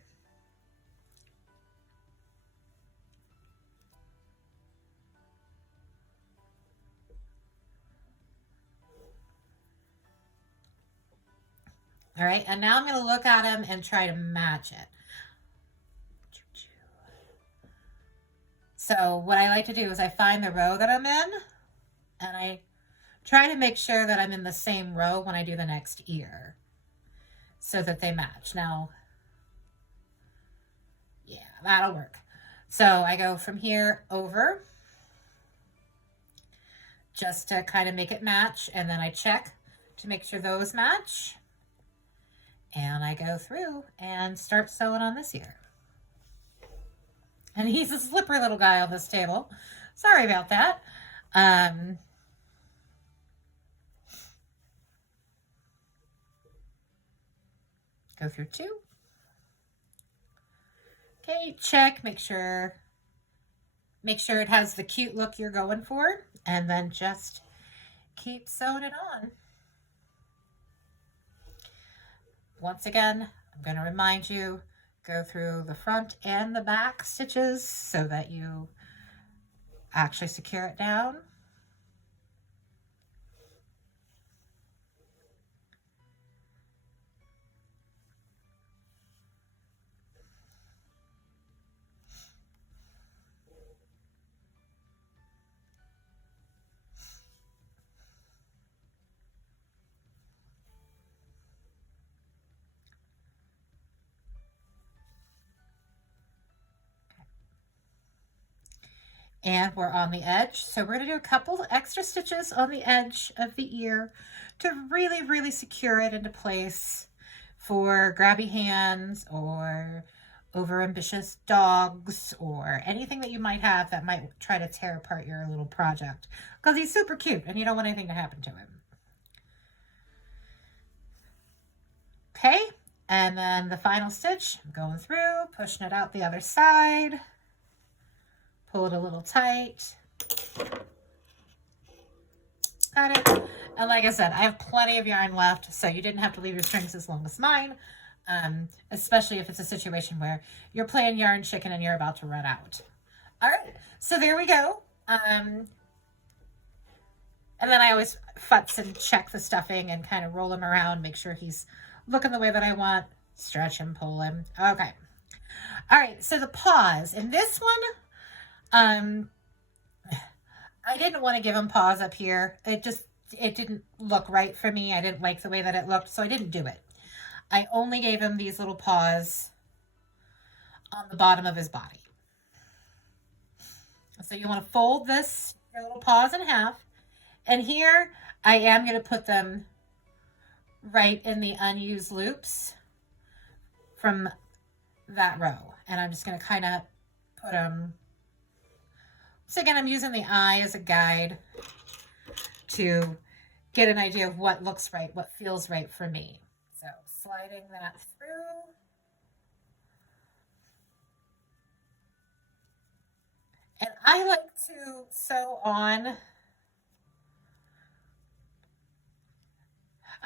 All right, and now I'm going to look at him and try to match it. So what I like to do is I find the row that I'm in, and I try to make sure that I'm in the same row when I do the next ear, so that they match. Now, yeah, that'll work. So I go from here over, just to kind of make it match, and then I check to make sure those match. And I go through and start sewing on this ear. And he's a slippery little guy on this table. Sorry about that. Go through 2. Okay, check, make sure it has the cute look you're going for, and then just keep sewing it on. Once again, I'm going to remind you, go through the front and the back stitches so that you actually secure it down. And we're on the edge. So we're going to do a couple extra stitches on the edge of the ear to really, really secure it into place for grabby hands or overambitious dogs or anything that you might have that might try to tear apart your little project, because he's super cute and you don't want anything to happen to him. Okay, and then the final stitch, I'm going through, pushing it out the other side, pull it a little tight. Got it. And like I said, I have plenty of yarn left, so you didn't have to leave your strings as long as mine, especially if it's a situation where you're playing yarn chicken and you're about to run out. All right, so there we go. And then I always futz and check the stuffing and kind of roll him around, make sure he's looking the way that I want, stretch him, pull him. Okay. All right, so the paws. In this one, I didn't want to give him paws up here. It didn't look right for me. I didn't like the way that it looked, so I didn't do it. I only gave him these little paws on the bottom of his body. So you want to fold your little paws in half. And here I am going to put them right in the unused loops from that row. And I'm just going to kind of put them. So again, I'm using the eye as a guide to get an idea of what looks right, what feels right for me. So sliding that through. And I like to sew on.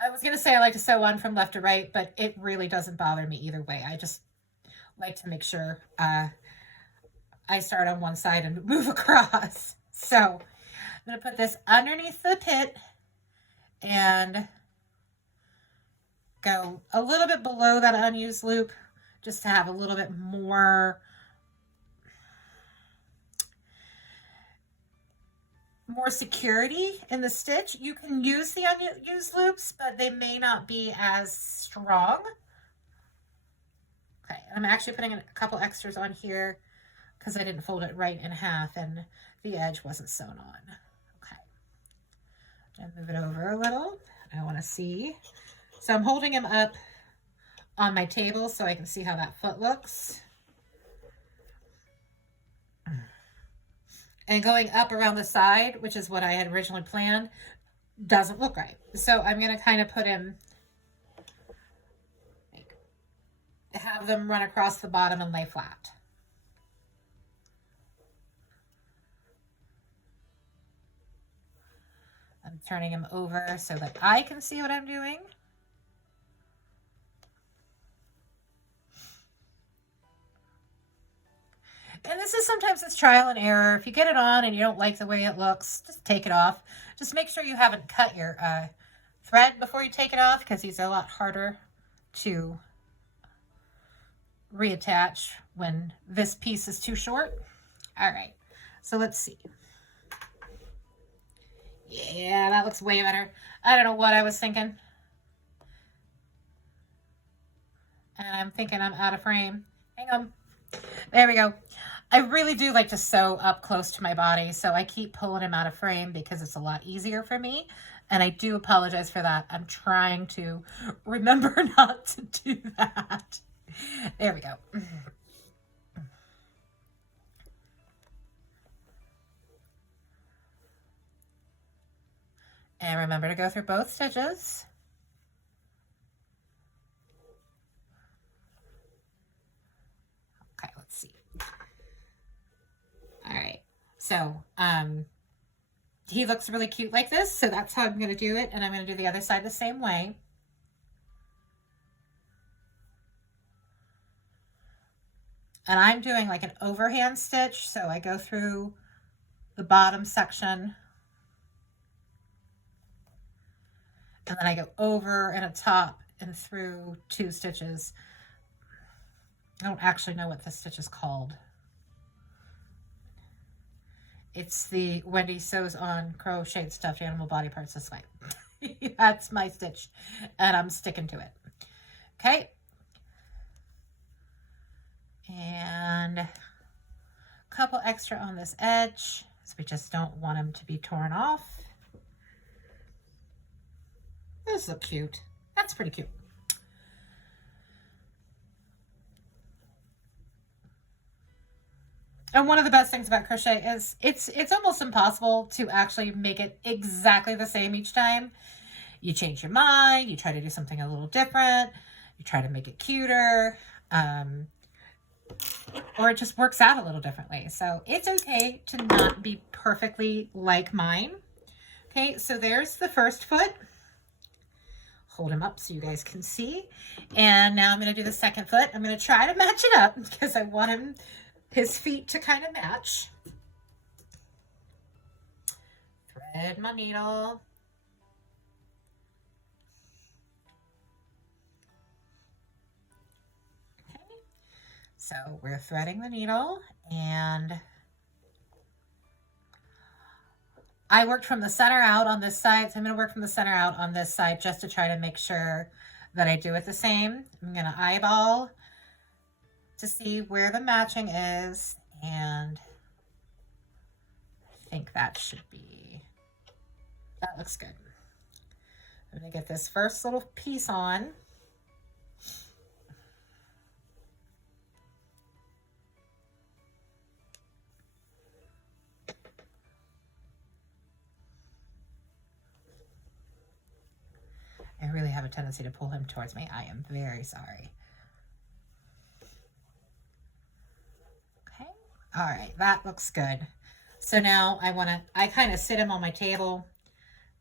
I was going to say I like to sew on from left to right, but it really doesn't bother me either way. I just like to make sure I start on one side and move across. So I'm going to put this underneath the pit and go a little bit below that unused loop just to have a little bit more security in the stitch. You can use the unused loops, but they may not be as strong. Okay, and I'm actually putting a couple extras on here because I didn't fold it right in half and the edge wasn't sewn on. Okay, and move it over a little. I want to see. So I'm holding him up on my table so I can see how that foot looks. And going up around the side, which is what I had originally planned, doesn't look right. So I'm going to kind of put him, have them run across the bottom and lay flat. I'm turning him over so that I can see what I'm doing. And this is sometimes it's trial and error. If you get it on and you don't like the way it looks, just take it off. Just make sure you haven't cut your thread before you take it off, because he's a lot harder to reattach when this piece is too short. All right, so let's see. Yeah, that looks way better. I don't know what I was thinking. And I'm thinking I'm out of frame. Hang on. There we go. I really do like to sew up close to my body, so I keep pulling him out of frame because it's a lot easier for me. And I do apologize for that. I'm trying to remember not to do that. There we go. And remember to go through both stitches. Okay, let's see. All right, so he looks really cute like this, so that's how I'm going to do it, and I'm going to do the other side the same way. And I'm doing like an overhand stitch, so I go through the bottom section, and then I go over and a top and through 2 stitches. I don't actually know what this stitch is called. It's the Wendy Sews On Crocheted Stuffed Animal Body Parts This Way. That's my stitch, and I'm sticking to it. Okay. couple extra on this edge, so we just don't want them to be torn off. Those look cute. That's pretty cute. And one of the best things about crochet is it's almost impossible to actually make it exactly the same each time. You change your mind, you try to do something a little different, you try to make it cuter, or it just works out a little differently. So it's okay to not be perfectly like mine. Okay, so there's the first foot. Hold him up so you guys can see. And now I'm going to do the second foot. I'm going to try to match it up because I want his feet to kind of match. Thread my needle. Okay, so we're threading the needle, and I worked from the center out on this side, so I'm going to work from the center out on this side just to try to make sure that I do it the same. I'm going to eyeball to see where the matching is, and I think that should be, that looks good. I'm going to get this first little piece on. I really have a tendency to pull him towards me. I am very sorry. Okay. All right. That looks good. So now I kind of sit him on my table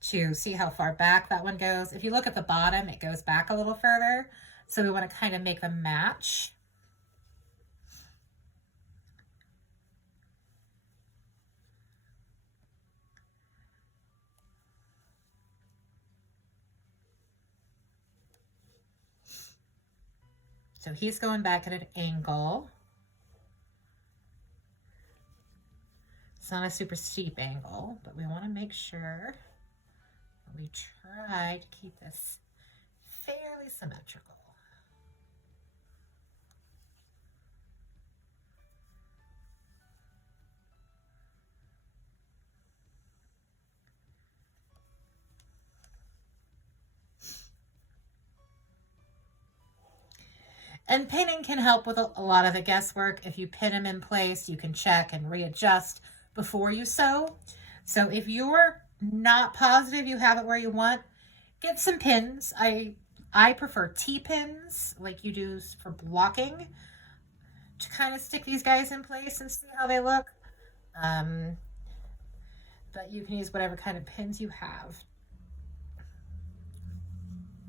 to see how far back that one goes. If you look at the bottom, it goes back a little further. So we want to kind of make them match. So he's going back at an angle. It's not a super steep angle, but we want to make sure that we try to keep this fairly symmetrical. And pinning can help with a lot of the guesswork. If you pin them in place, you can check and readjust before you sew. So if you're not positive you have it where you want, get some pins. I prefer T-pins like you do for blocking to kind of stick these guys in place and see how they look. But you can use whatever kind of pins you have.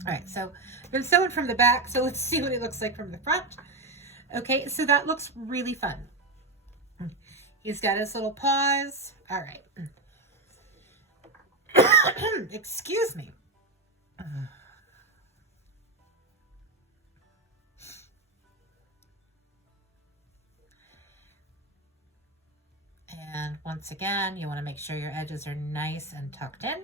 All right, so I've been sewing from the back, so let's see what it looks like from the front. Okay, so that looks really fun. He's got his little paws. All right. Excuse me. And once again, you want to make sure your edges are nice and tucked in.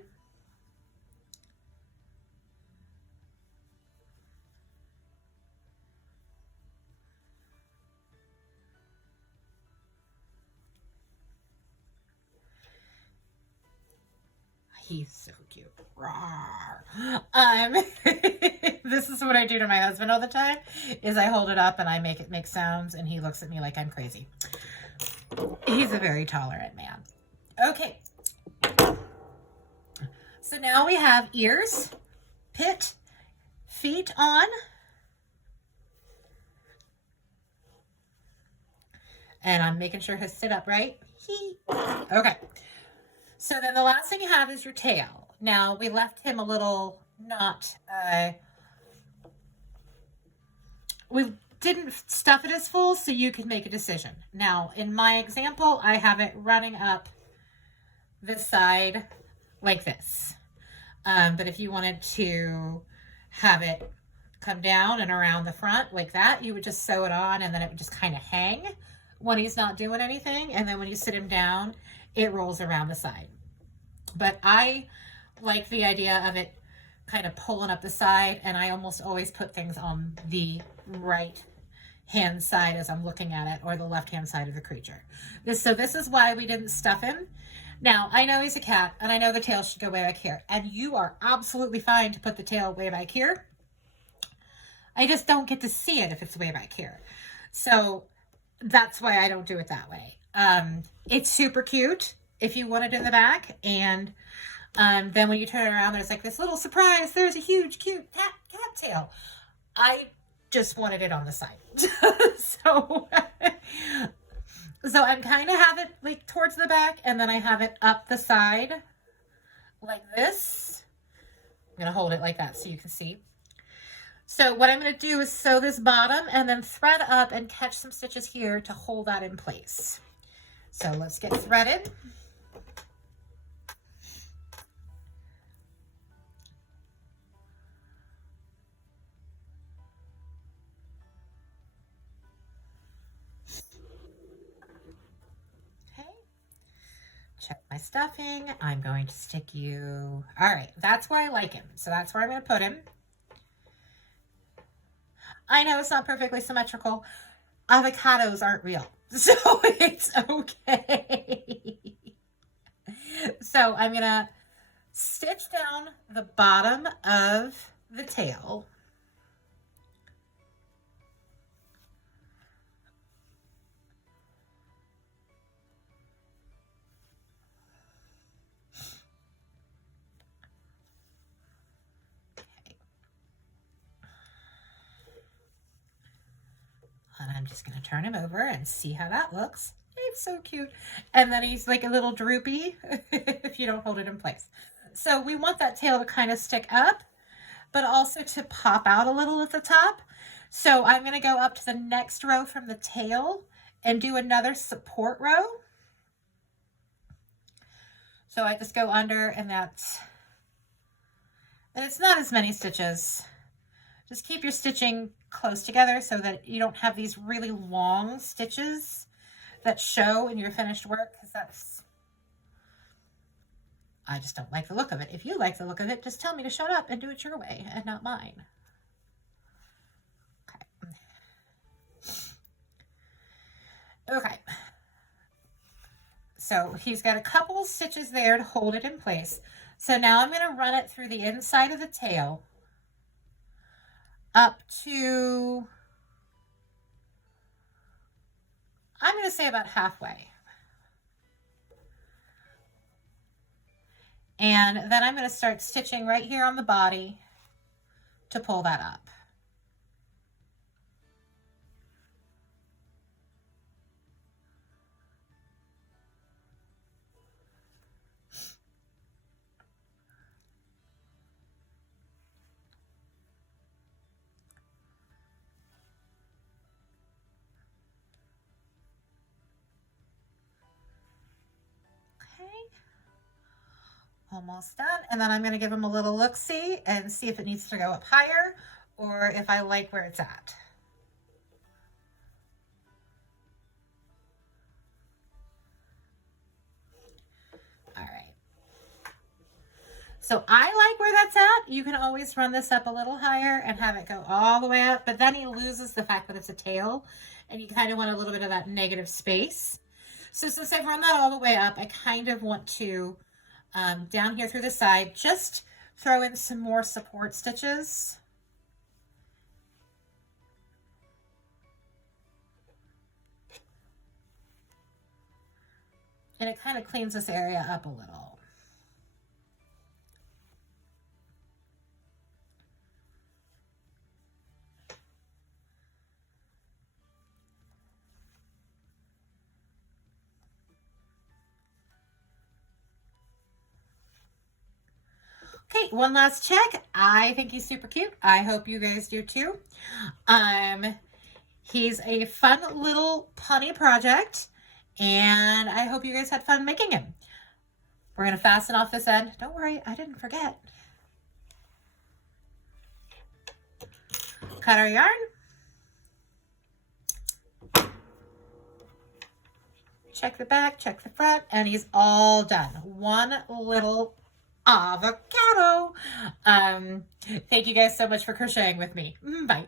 He's so cute. This is what I do to my husband all the time, is I hold it up and I make it make sounds, and he looks at me like I'm crazy. He's a very tolerant man. Okay. So now we have ears, pit, feet on. And I'm making sure his sit up right. Okay. So then the last thing you have is your tail. Now we left him a little we didn't stuff it as full, so you can make a decision. Now in my example, I have it running up this side like this. But if you wanted to have it come down and around the front like that, you would just sew it on, and then it would just kind of hang when he's not doing anything. And then when you sit him down, it rolls around the side. But I like the idea of it kind of pulling up the side, and I almost always put things on the right hand side as I'm looking at it, or the left hand side of the creature. So this is why we didn't stuff him. Now, I know he's a cat, and I know the tail should go way back here, and you are absolutely fine to put the tail way back here. I just don't get to see it if it's way back here. So that's why I don't do it that way. It's super cute if you want it in the back, and then when you turn around, there's like this little surprise. There's a huge, cute cat tail. I just wanted it on the side. So I kind of have it like towards the back, and then I have it up the side like this. I'm going to hold it like that so you can see. So what I'm going to do is sew this bottom and then thread up and catch some stitches here to hold that in place. So let's get threaded. Check my stuffing. I'm going to stick you. All right, that's where I like him. So that's where I'm going to put him. I know it's not perfectly symmetrical. Avocados aren't real, so it's okay. So I'm going to stitch down the bottom of the tail. And I'm just going to turn him over and see how that looks. It's so cute. And then he's like a little droopy if you don't hold it in place. So we want that tail to kind of stick up, but also to pop out a little at the top. So I'm going to go up to the next row from the tail and do another support row. So I just go under, and it's not as many stitches. Just keep your stitching close together so that you don't have these really long stitches that show in your finished work, because I just don't like the look of it. If you like the look of it, just tell me to shut up and do it your way and not mine. Okay. So he's got a couple stitches there to hold it in place. So now I'm going to run it through the inside of the tail up to, I'm going to say about halfway. And then I'm going to start stitching right here on the body to pull that up. Almost done. And then I'm going to give him a little look-see and see if it needs to go up higher or if I like where it's at. All right. So I like where that's at. You can always run this up a little higher and have it go all the way up, but then he loses the fact that it's a tail and you kind of want a little bit of that negative space. So since I've run that all the way up, I kind of want to down here through the side, just throw in some more support stitches. And it kind of cleans this area up a little. Okay, one last check. I think he's super cute. I hope you guys do too. He's a fun little punny project, and I hope you guys had fun making him. We're going to fasten off this end. Don't worry, I didn't forget. Cut our yarn. Check the back, check the front, and he's all done. One little avocado. Thank you guys so much for crocheting with me. Bye.